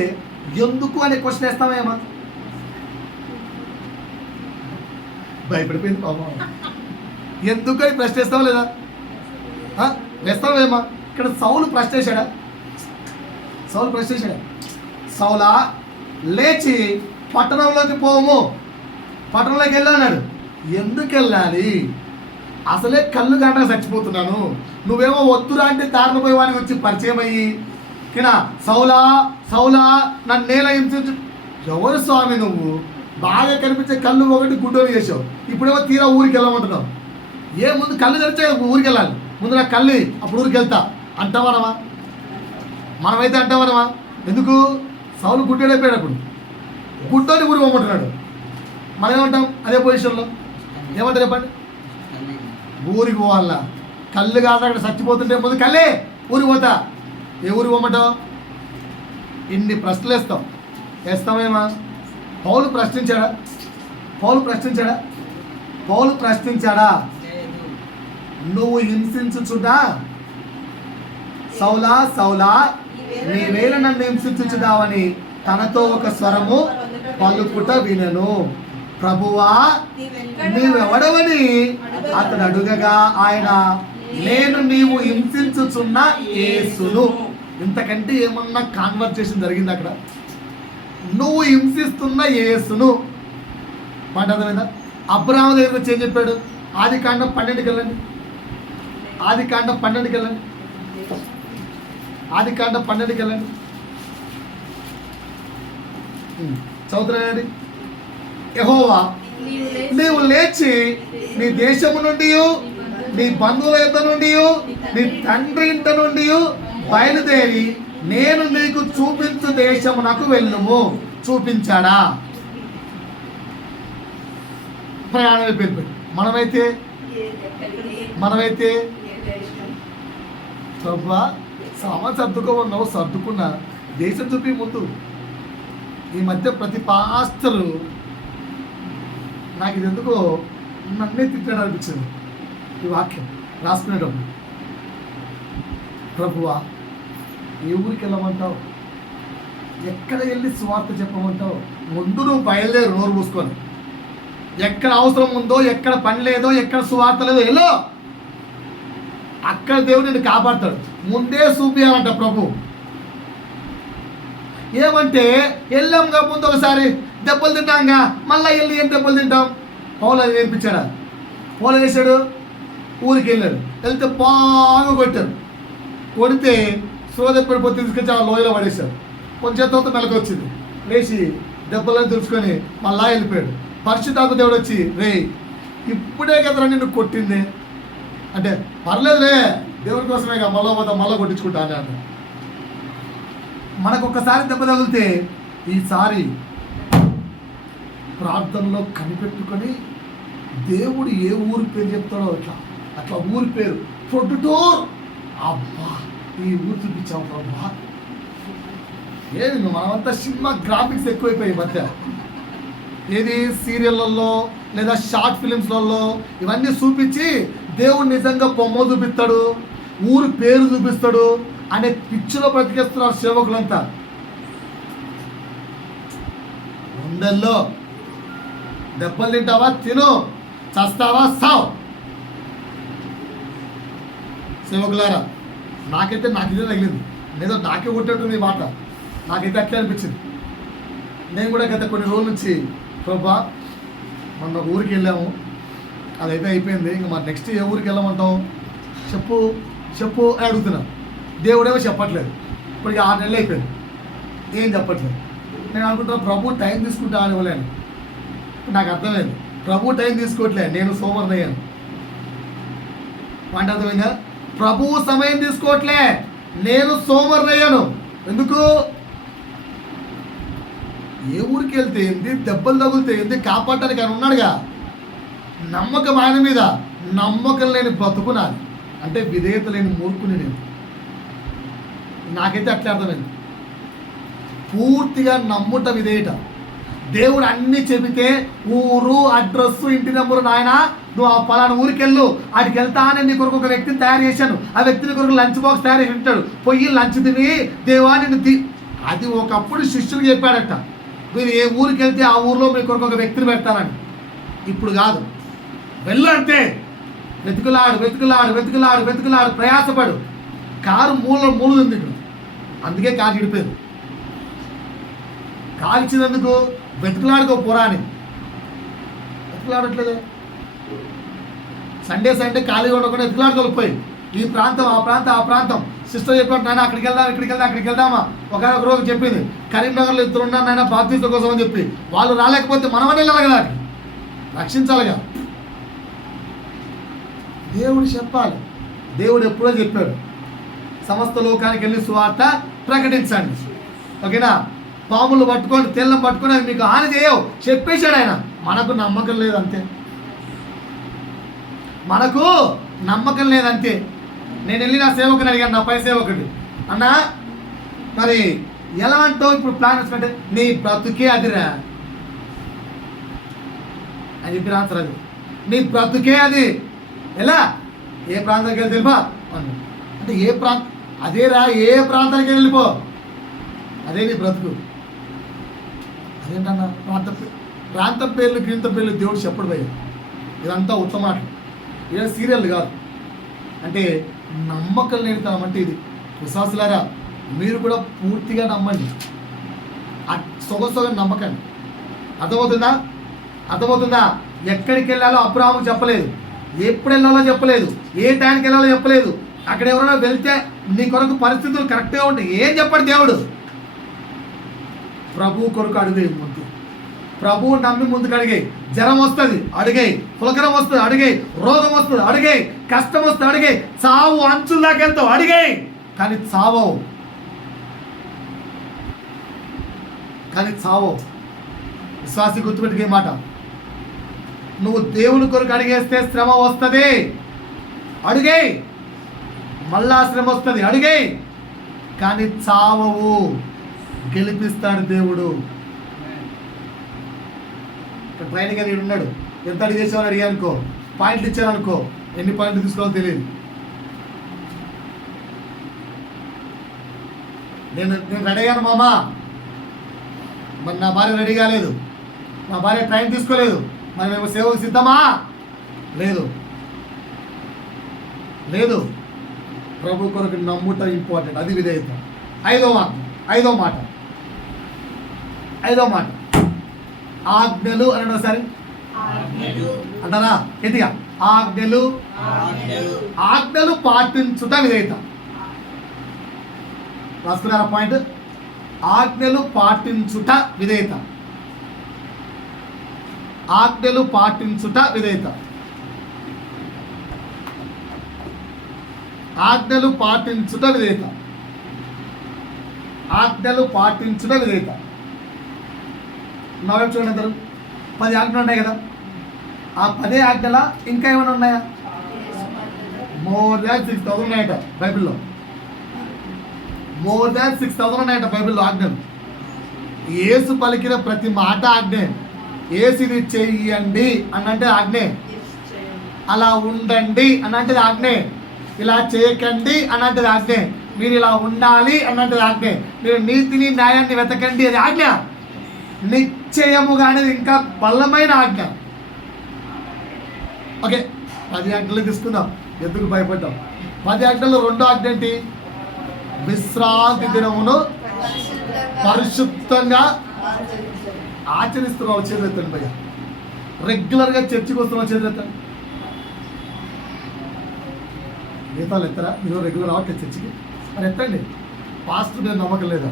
ఎందుకు అనే క్వశ్చన్ వేస్తామేమా? భయపడిపోయింది పాపం. ఎందుకు అని ప్రశ్న వేస్తావా లేదా? వేస్తావేమా? ఇక్కడ సౌలు ప్రశ్న వేశాడా? సౌలా లేచి పట్టణంలోకి పోము, పట్టణంలోకి వెళ్ళాడు. ఎందుకు వెళ్ళాలి? అసలే కళ్ళు గంటగా చచ్చిపోతున్నాను, నువ్వేమో వద్దురా అంటే దారిన పోయి వాడికి వచ్చి పరిచయం అయ్యి కినా సౌలా నన్ను నేల హింసించు. ఎవరు స్వామి నువ్వు? బాగా కనిపించే కళ్ళు ఒకటి గుడ్డోని చేసావు, ఇప్పుడేమో తీరా ఊరికి వెళ్ళమంటున్నావు. ముందు కళ్ళు తెరిచే ఊరికి వెళ్ళాలి, ముందు నాకు కళ్ళు అప్పుడు ఊరికి వెళ్తా అంటామనమా? మనమైతే అంటామనమా? ఎందుకు? సౌలు గుడ్డోడైపోయాడు, అప్పుడు గుడ్డోని ఊరికి పోమంటున్నాడు. మనం ఏమంటాం అదే పొజిషన్లో? ఏమంటారు చెప్పండి? ఊరికి పోవాలా? కళ్ళు కాదు అక్కడ చచ్చిపోతుంటే ముందు కళ్ళే ఊరికి పోతా. ఏ ఊరికి పోమంటావు? ఇన్ని ప్రశ్నలు వేస్తామేమా? పౌలు ప్రశ్నించాడా? నువ్వు హింసించుచున్నా సౌలా నీవేళ నన్ను హింసించుచున్నావని తనతో ఒక స్వరము పలుకుట వినను. ప్రభువా నీవెవడవని అతడు అడుగగా ఆయన నేను నీవు హింసించుచున్న యేసును. ఇంతకంటే ఏమన్నా కాన్వర్సేషన్ జరిగింది అక్కడ? నువ్వు హింసిస్తున్న యేసును మాట అర్థమైందా? అబ్రాహాము దగ్గరకు వచ్చి ఏం చెప్పాడు? ఆదికాండం 12కి వెళ్ళండి. ఆదికాండం 12కి వెళ్ళండి. చదువుతున్నానండి. యెహోవా నీవు లేచి నీ దేశము నుండి, నీ బంధువుల యొద్ద నుండి, నీ తండ్రి ఇంట నుండి బయలుదేరి నేను నీకు చూపించు దేశమునకు వెళ్ళుము. చూపించాడా? ప్రయాణం అయిపోయింది. మనమైతే ప్రభువా సామాన్ సర్దుకోమన్నావు, సర్దుకున్నా, దేశం చూపి ముందు. ఈ మధ్య ప్రతి పాస్టరు నాకు ఇది ఎందుకో నన్నే తిట్టాడు అనిపించింది ఈ వాక్యం రాసుకునేటప్పుడు. ప్రభువా ఏ ఊరికి వెళ్ళమంటావు? ఎక్కడ వెళ్ళి సువార్త చెప్పమంటావు? ముందు నువ్వు బయలుదేరు నోరు మూసుకొని. ఎక్కడ అవసరం ఉందో, ఎక్కడ పని లేదో, ఎక్కడ సువార్త లేదో వెళ్ళో, అక్కడ దేవుడు నిన్ను కాపాడతాడు. ముందే చూపియాలంట ప్రభు. ఏమంటే వెళ్ళాంగా ముందు ఒకసారి దెబ్బలు తింటాంగా, మళ్ళీ వెళ్ళి ఏం దెబ్బలు తింటాం? పౌలు అది నేర్పించాడా? పోల వేసాడు, ఊరికి వెళ్ళాడు. వెళ్తే బాగా కొట్టారు. కొడితే సోదెప్పడిపోతే తీసుకొచ్చి ఆ లోయలో పడేశారు. కొంచెం తర్వాత మెలకు వచ్చింది, లేచి దెబ్బలను తెలుసుకొని మళ్ళా వెళ్ళిపోయాడు. పరిశుద్ధాత్మ దేవుడు వచ్చి, రే ఇప్పుడే కదరా నిన్ను కొట్టింది అంటే, పర్లేదులే దేవుడి కోసమే మళ్ళా పోతా మళ్ళీ కొట్టించుకుంటా అని అన్నాడు. మనకు ఒక్కసారి దెబ్బ తగిలితే ఈసారి ప్రార్థనలో కనిపెట్టుకొని దేవుడు ఏ ఊరి పేరు చెప్తాడో అట్లా ఊరి పేరు ప్రొద్దుటూర్, అబ్బా ఈ ఊరు చూపించావు అబ్బా. ఏది మనమంతా సినిమా గ్రాఫిక్స్ ఎక్కువైపోయాయి మధ్య. ఏది సీరియళ్ళల్లో లేదా షార్ట్ ఫిలిమ్స్లలో ఇవన్నీ చూపించి దేవుడు నిజంగా బొమ్మ చూపిస్తాడు, ఊరి పేరు చూపిస్తాడు అనే పిచ్చిలో బ్రతికేస్తున్నారు సేవకులంతా. ఉండల్లో దెబ్బలు తింటావా తిను, చస్తావా సావు. సేవకులారా, నాకైతే నాకు ఇదే తగిలింది, ఏదో నాకే కొట్టేట్టుంది ఈ మాట. నాకైతే అట్లే అనిపించింది. నేను కూడా గత కొన్ని రోజుల నుంచి ప్రభా మొన్న ఊరికి వెళ్ళాము, అదైతే అయిపోయింది, ఇంకా మరి నెక్స్ట్ ఏ ఊరికి వెళ్ళమంటావు చెప్పు చెప్పు అని అడుగుతున్నా. దేవుడేమో చెప్పట్లేదు. ఇప్పటికి 6 నెలలు అయిపోయింది, ఏం చెప్పట్లేదు. నేను అనుకుంటున్నా ప్రభు టైం తీసుకుంటా అని ఇవ్వలేను. నాకు అర్థమైంది, ప్రభు టైం తీసుకోవట్లే, నేను సోమర్నయ్యాను. అంటే అర్థమైందా? ప్రభువు సమయం తీసుకోవట్లే, నేను సోమర్నయ్యాను. ఎందుకు? ఏ ఊరికి వెళ్తే ఏంది, దెబ్బలు తగులితే ఏంది, కాపాడటానికి ఆయన ఉన్నాడుగా. నమ్మకం ఆయన మీద, నమ్మకం లేని బతుకునాలి అంటే విధేయత లేని మూర్ఖుని నేను. నాకైతే అట్లా అర్థమైంది. పూర్తిగా నమ్ముట విధేయట. దేవుడు అన్నీ చెబితే ఊరు అడ్రస్ ఇంటి నెంబరు, నాయన నువ్వు ఆ పలానా ఊరికి వెళ్ళు, అడికి వెళ్తానే నీ కొరకు ఒక వ్యక్తిని తయారు చేశాను, ఆ వ్యక్తిని కొరకు లంచ్ బాక్స్ తయారు చేసి ఉంటాడు, పొయ్యి లంచ్ తిని దేవా నిన్ను అది ఒకప్పుడు శిష్యులు చెప్పాడట, మీరు ఏ ఊరికి వెళ్తే ఆ ఊరిలో మీ కొరకు ఒక వ్యక్తిని పెడతానని. ఇప్పుడు కాదు, వెళ్ళంటే వెతుకులాడు వెతుకులాడు వెతుకులాడు వెతుకులాడు ప్రయాసపడు. కారు మూలుంది ఇక్కడ, అందుకే కారు ఇడిపోయింది. కారు ఇచ్చినందుకు వెతుకులాడుకో పురాణి, వెతుకులాడట్లేదు. సండే ఖాళీగా ఉండకుండా వెతుకులాడుకోలేకపోయి ఈ ప్రాంతం ఆ ప్రాంతం ఆ ప్రాంతం. సిస్టర్ చెప్పాడు, నాయన అక్కడికి వెళ్దాం ఇక్కడికి వెళ్దాం అక్కడికి వెళ్దామా. ఒక రోజు చెప్పింది, కరీంనగర్లో ఇద్దరు ఉన్నారు నాయన బాప్తీసం కోసం అని చెప్పి. వాళ్ళు రాలేకపోతే మనమని వెళ్ళాలి కదా, రక్షించాలిగా. దేవుడు చెప్పాలి. దేవుడు ఎప్పుడో చెప్పాడు, సమస్త లోకానికి వెళ్ళి సువార్త ప్రకటించండి. ఓకేనా? పాములు పట్టుకొని తెల్లం పట్టుకొని అవి మీకు హాని చేయవు చెప్పేశాడు ఆయన. మనకు నమ్మకం లేదంతే, మనకు నమ్మకం లేదంతే. నేను వెళ్ళి నా సేవకుని అడిగాను, నా పై సేవకుడు, అన్నా మరి ఎలా అంటావు ఇప్పుడు ప్లాన్ వేసుకుంటే, నీ బ్రతుకే అదిరా అని చెప్పి ఆన్సర్. అది నీ బ్రతుకే అది. ఎలా? ఏ ప్రాంతానికి వెళ్ళి తెలిపా అంటే ఏ ప్రాంతం అదేరా, ఏ ప్రాంతానికి వెళ్ళిపో అదే నీ బ్రతుకు. అదేంటన్నా ప్రాంతం పేర్లు గ్రీంత పేర్లు దేవుడు చెప్పడు పోయి. ఇదంతా ఉత్తమాట, ఇదే సీరియల్ కాదు. అంటే నమ్మకం లేనితనం అంటే ఇది. విశ్వాసులారా, మీరు కూడా పూర్తిగా నమ్మండి, సొగసొగ నమ్మకండి. అర్థమవుతుందా? ఎక్కడికి వెళ్ళాలో అబ్రాహాముకు చెప్పలేదు, ఎప్పుడు వెళ్ళాలో చెప్పలేదు, ఏ టైంకి వెళ్ళాలో చెప్పలేదు. అక్కడ ఎవరైనా వెళ్తే నీ కొరకు పరిస్థితులు కరెక్ట్గా ఉంటాయి, ఏం చెప్పండి దేవుడు. ప్రభు కొరకు అడిగే ముందు, ప్రభువు నమ్మి ముందుకు అడిగాయి. జ్వరం వస్తుంది అడిగాయి, పులకరం వస్తుంది అడిగాయి, రోగం వస్తుంది అడిగాయి, కష్టం వస్తుంది అడిగాయి, చావు అంచుల దాకా వెళ్తావు అడిగాయి. కానీ చావవు. విశ్వాసి గుర్తుపెట్టుకే మాట, నువ్వు దేవుని కొరకు అడిగేస్తే శ్రమ వస్తుంది అడిగాయి, మళ్ళా శ్రమ వస్తుంది అడిగాయి, కానీ చావవు. గెలిపిస్తాడు దేవుడు. ట్రైనింగ్ అని ఉన్నాడు, ఎంత అడిగేసామని అడిగానుకో, పాయింట్లు ఇచ్చారనుకో, ఎన్ని పాయింట్లు తీసుకోవాలో తెలియదు. నేను రెడీ అయ్యాను మామా, మరి నా భార్య రెడీ కాలేదు, నా భార్య ట్రైన్ తీసుకోలేదు, మరి మేము సేవకు సిద్ధమా? లేదు. ప్రభు కొరకు నమ్ముట ఇంపార్టెంట్, అది విధేయత. ఐదో మాట ఆజ్ఞలు అని ఒకసారి. అంటారా గట్టిగా? ఆజ్ఞలు ఆజ్ఞలు పాటించుట విధేయత. రాసుకున్నారా పాయింట్? ఆజ్ఞలు పాటించుట విధేయత. ఆజ్ఞలు పాటించుట విధేయత. ఆజ్ఞలు పాటించుట విధేయత. ఆజ్ఞలు పాటించుట విధేయత. నా వైపు చూడండి అందరూ. 10 ఆజ్ఞలు ఉన్నాయి కదా. ఆ 10 ఆజ్ఞల ఇంకా ఏమైనా ఉన్నాయా? మోర్ దాన్ 6,000 ఉన్నాయట బైబిల్లో. మోర్ దాన్ 6,000 ఉన్నాయట బైబిల్లో ఆజ్ఞలు. యేసు పలికిన ప్రతి మాట ఆజ్ఞే. యేసు ఇది చెయ్యండి అని అంటే ఆజ్ఞే. అలా ఉండండి అని అంటే ఆజ్ఞే. ఇలా చేయకండి అని అంటే ఆజ్ఞే. మీరు ఇలా ఉండాలి అని అంటే ఆజ్ఞే. మీరు నీతిని న్యాయాన్ని వెతకండి అది ఆజ్ఞ. నిశ్చయముగా అనేది ఇంకా బలమైన ఆజ్ఞ. ఓకే, 10 ఆజ్ఞలు తీసుకుందాం. ఎందుకు భయపడ్డాం? 10 ఆజ్ఞల్లో రెండో ఆజ్ఞ ఏంటి? విశ్రాంతి దినమును పరిశుద్ధంగా ఆచరిస్తున్నావు. చేతులెత్తండి భయ్య. రెగ్యులర్గా చర్చికి వస్తున్నావు. చేతులెత్తండి. గీతాలు ఎత్తరా? మీరు రెగ్యులర్ అవ్వట్లేదు చర్చికి? మరి ఎత్తండి. పాస్టర్ మీద నమ్మకం లేదా?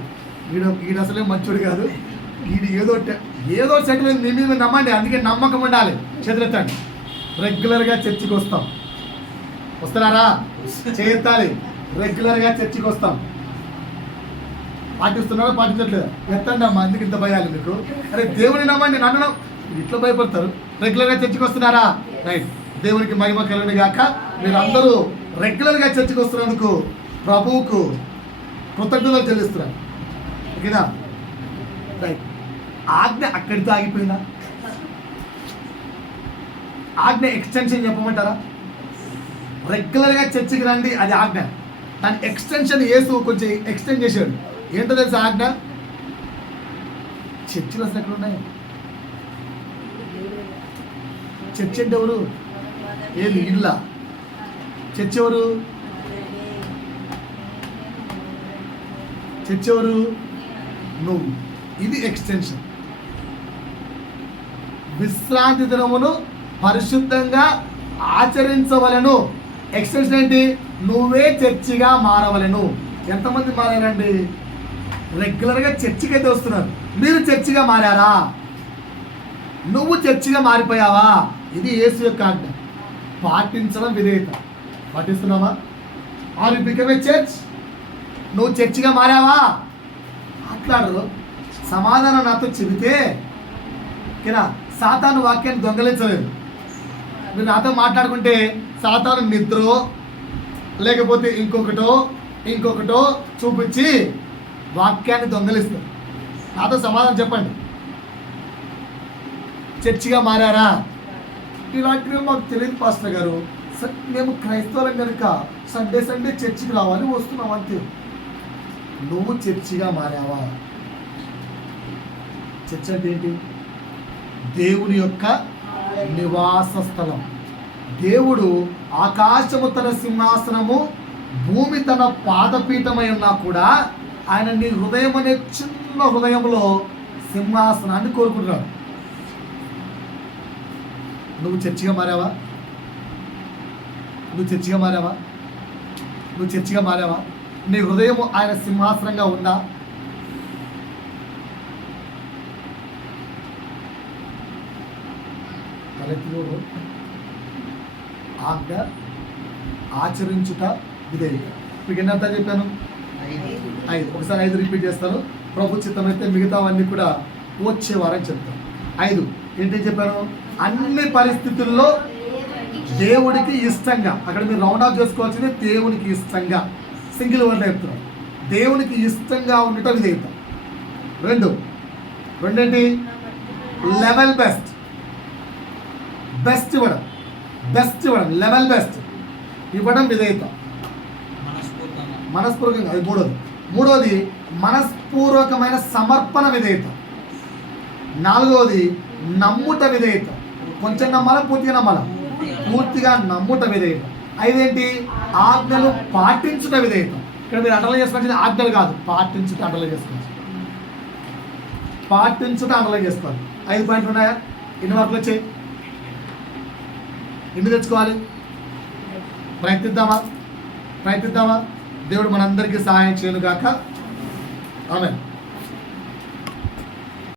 ఈడు అసలే మంచోడు కాదు. ఈడు ఏదో సెటిల్ అయింది. మీ మీద నమ్మండి. అందుకే నమ్మకం ఉండాలి. చేతులెత్తండి. రెగ్యులర్గా చర్చికి వస్తాం. వస్తున్నారా? చేయాలి. రెగ్యులర్గా చర్చికి వస్తాం. పాటిస్తున్నారా? పాటించట్లేదా? ఎత్తండి అమ్మా. అందుకు ఇంత భయాలు మీకు? అరే దేవుని నమ్మండి. నన్ను ఇట్లా భయపడతారు. రెగ్యులర్గా చర్చికి వస్తున్నారా? రైట్. దేవునికి మహిమ కలుగును గాక. మీరు అందరూ రెగ్యులర్గా చర్చికి వస్తున్నందుకు ప్రభువుకు కృతజ్ఞతలు చెల్లిస్తున్నారు. ఓకేనా? రైట్. ఆజ్ఞ అక్కడితో ఆగిపోయిందా? ఆజ్ఞ ఎక్స్టెన్షన్ చెప్పమంటారా? రెగ్యులర్గా చర్చికి రండి, అది ఆజ్ఞ. దాని ఎక్స్టెన్షన్ యేసు కొంచెం ఎక్స్టెండ్ చేశాడు. ఏంటో తెలుసా ఆజ్ఞ? చర్చిలు అసలు ఎక్కడ ఉన్నాయి? చర్చ్ అంటే ఎవరు? ఏది? ఇళ్ళ. చర్చ్ ఎవరు? చర్చ్ ఎవరు? నువ్వు. ఇది ఎక్స్టెన్షన్. విశ్రాంతి దినమును పరిశుద్ధంగా ఆచరించవలను. ఎక్స్టెన్షన్ ఏంటి? నువ్వే చర్చిగా మారవలను. ఎంతమంది మారారండి? రెగ్యులర్గా చర్చికి అయితే వస్తున్నారు. మీరు చర్చిగా మారారా? నువ్వు చర్చిగా మారిపోయావా? ఇది యేసు యొక్క ఆజ్ఞ. పాటించడం విధేయత. పాటిస్తున్నావా? Are you become a church? నువ్వు చర్చిగా మారావా? మాట్లాడరు. సమాధానం నాతో చెబితే ఓకేనా? సాతాను వాక్యాన్ని దొంగలించలేదు. మీరు నాతో మాట్లాడుకుంటే సాతాను నిద్రో లేకపోతే ఇంకొకటో చూపించి వాక్యాన్ని దొంగలిస్తారు. నాతో సమాధానం చెప్పండి. చర్చిగా మారారా? ఇలాంటివి మాకు తెలియదు పాస్టర్ గారు. మేము క్రైస్తవులం కనుక సండే చర్చికి రావాలి, వస్తున్నాం అంతే. నువ్వు చర్చిగా మారావా? చర్చ్ అంటే ఏంటి? దేవుని యొక్క నివాస స్థలం. దేవుడు ఆకాశము తన సింహాసనము, భూమి తన పాదపీఠమై ఉన్నా కూడా ఆయన నీ హృదయం అనే చిన్న హృదయంలో సింహాసనాన్ని కోరుకుంటున్నాడు. నువ్వు చర్చిగా మారావా? నువ్వు చర్చిగా మారావా? నువ్వు చర్చిగా మారావా? నీ హృదయం ఆయన సింహాసనంగా ఉందా? తలెత్తుడు ఆజ్ఞ ఆచరించుట విధేయత. మీకు ఎన్నంతా చెప్పాను? 5. ఒకసారి 5 రిపీట్ చేస్తాను. ప్రభు చిత్తమైతే మిగతావన్నీ కూడా వచ్చే వారం చెప్తాను. 5 ఏంటి చెప్పాను? అన్ని పరిస్థితుల్లో దేవుడికి ఇష్టంగా. అక్కడ మీరు రౌండ్ ఆఫ్ చేసుకోవాల్సింది దేవునికి ఇష్టంగా. సింగిల్ వర్డ్ చెప్తున్నాం. దేవునికి ఇష్టంగా ఉండటం విధేయత. 2 ఏంటి? లెవెల్ బెస్ట్ ఇవ్వడం. లెవెల్ బెస్ట్ ఇవ్వడం విధేయత. మనస్పూర్వకంగా. అది 3వది మనస్పూర్వకమైన సమర్పణ విధేయత. 4వది నమ్ముట విధేయత. కొంచెం నమ్మాలా? పూర్తిగా నమ్మాలా? పూర్తిగా నమ్ముట విధేయత. 5 ఏంటి? ఆజ్ఞలు పాటించుట విధేయత. ఇక్కడ మీరు అండర్లైన్ చేసుకోవాల్సింది ఆజ్ఞలు కాదు, పాటించుట అండర్లైన్ చేసుకోవాలి. పాటించుట అండర్లైన్ చేసుకోవాలి. 5 పాయింట్లు ఉన్నాయా? ఎన్ని మార్కులు వచ్చాయి? ఎన్ని తెచ్చుకోవాలి? ప్రయత్నిద్దామా? దేవుడు మనందరికీ సహాయం చేయను గాక. ఆమేన్.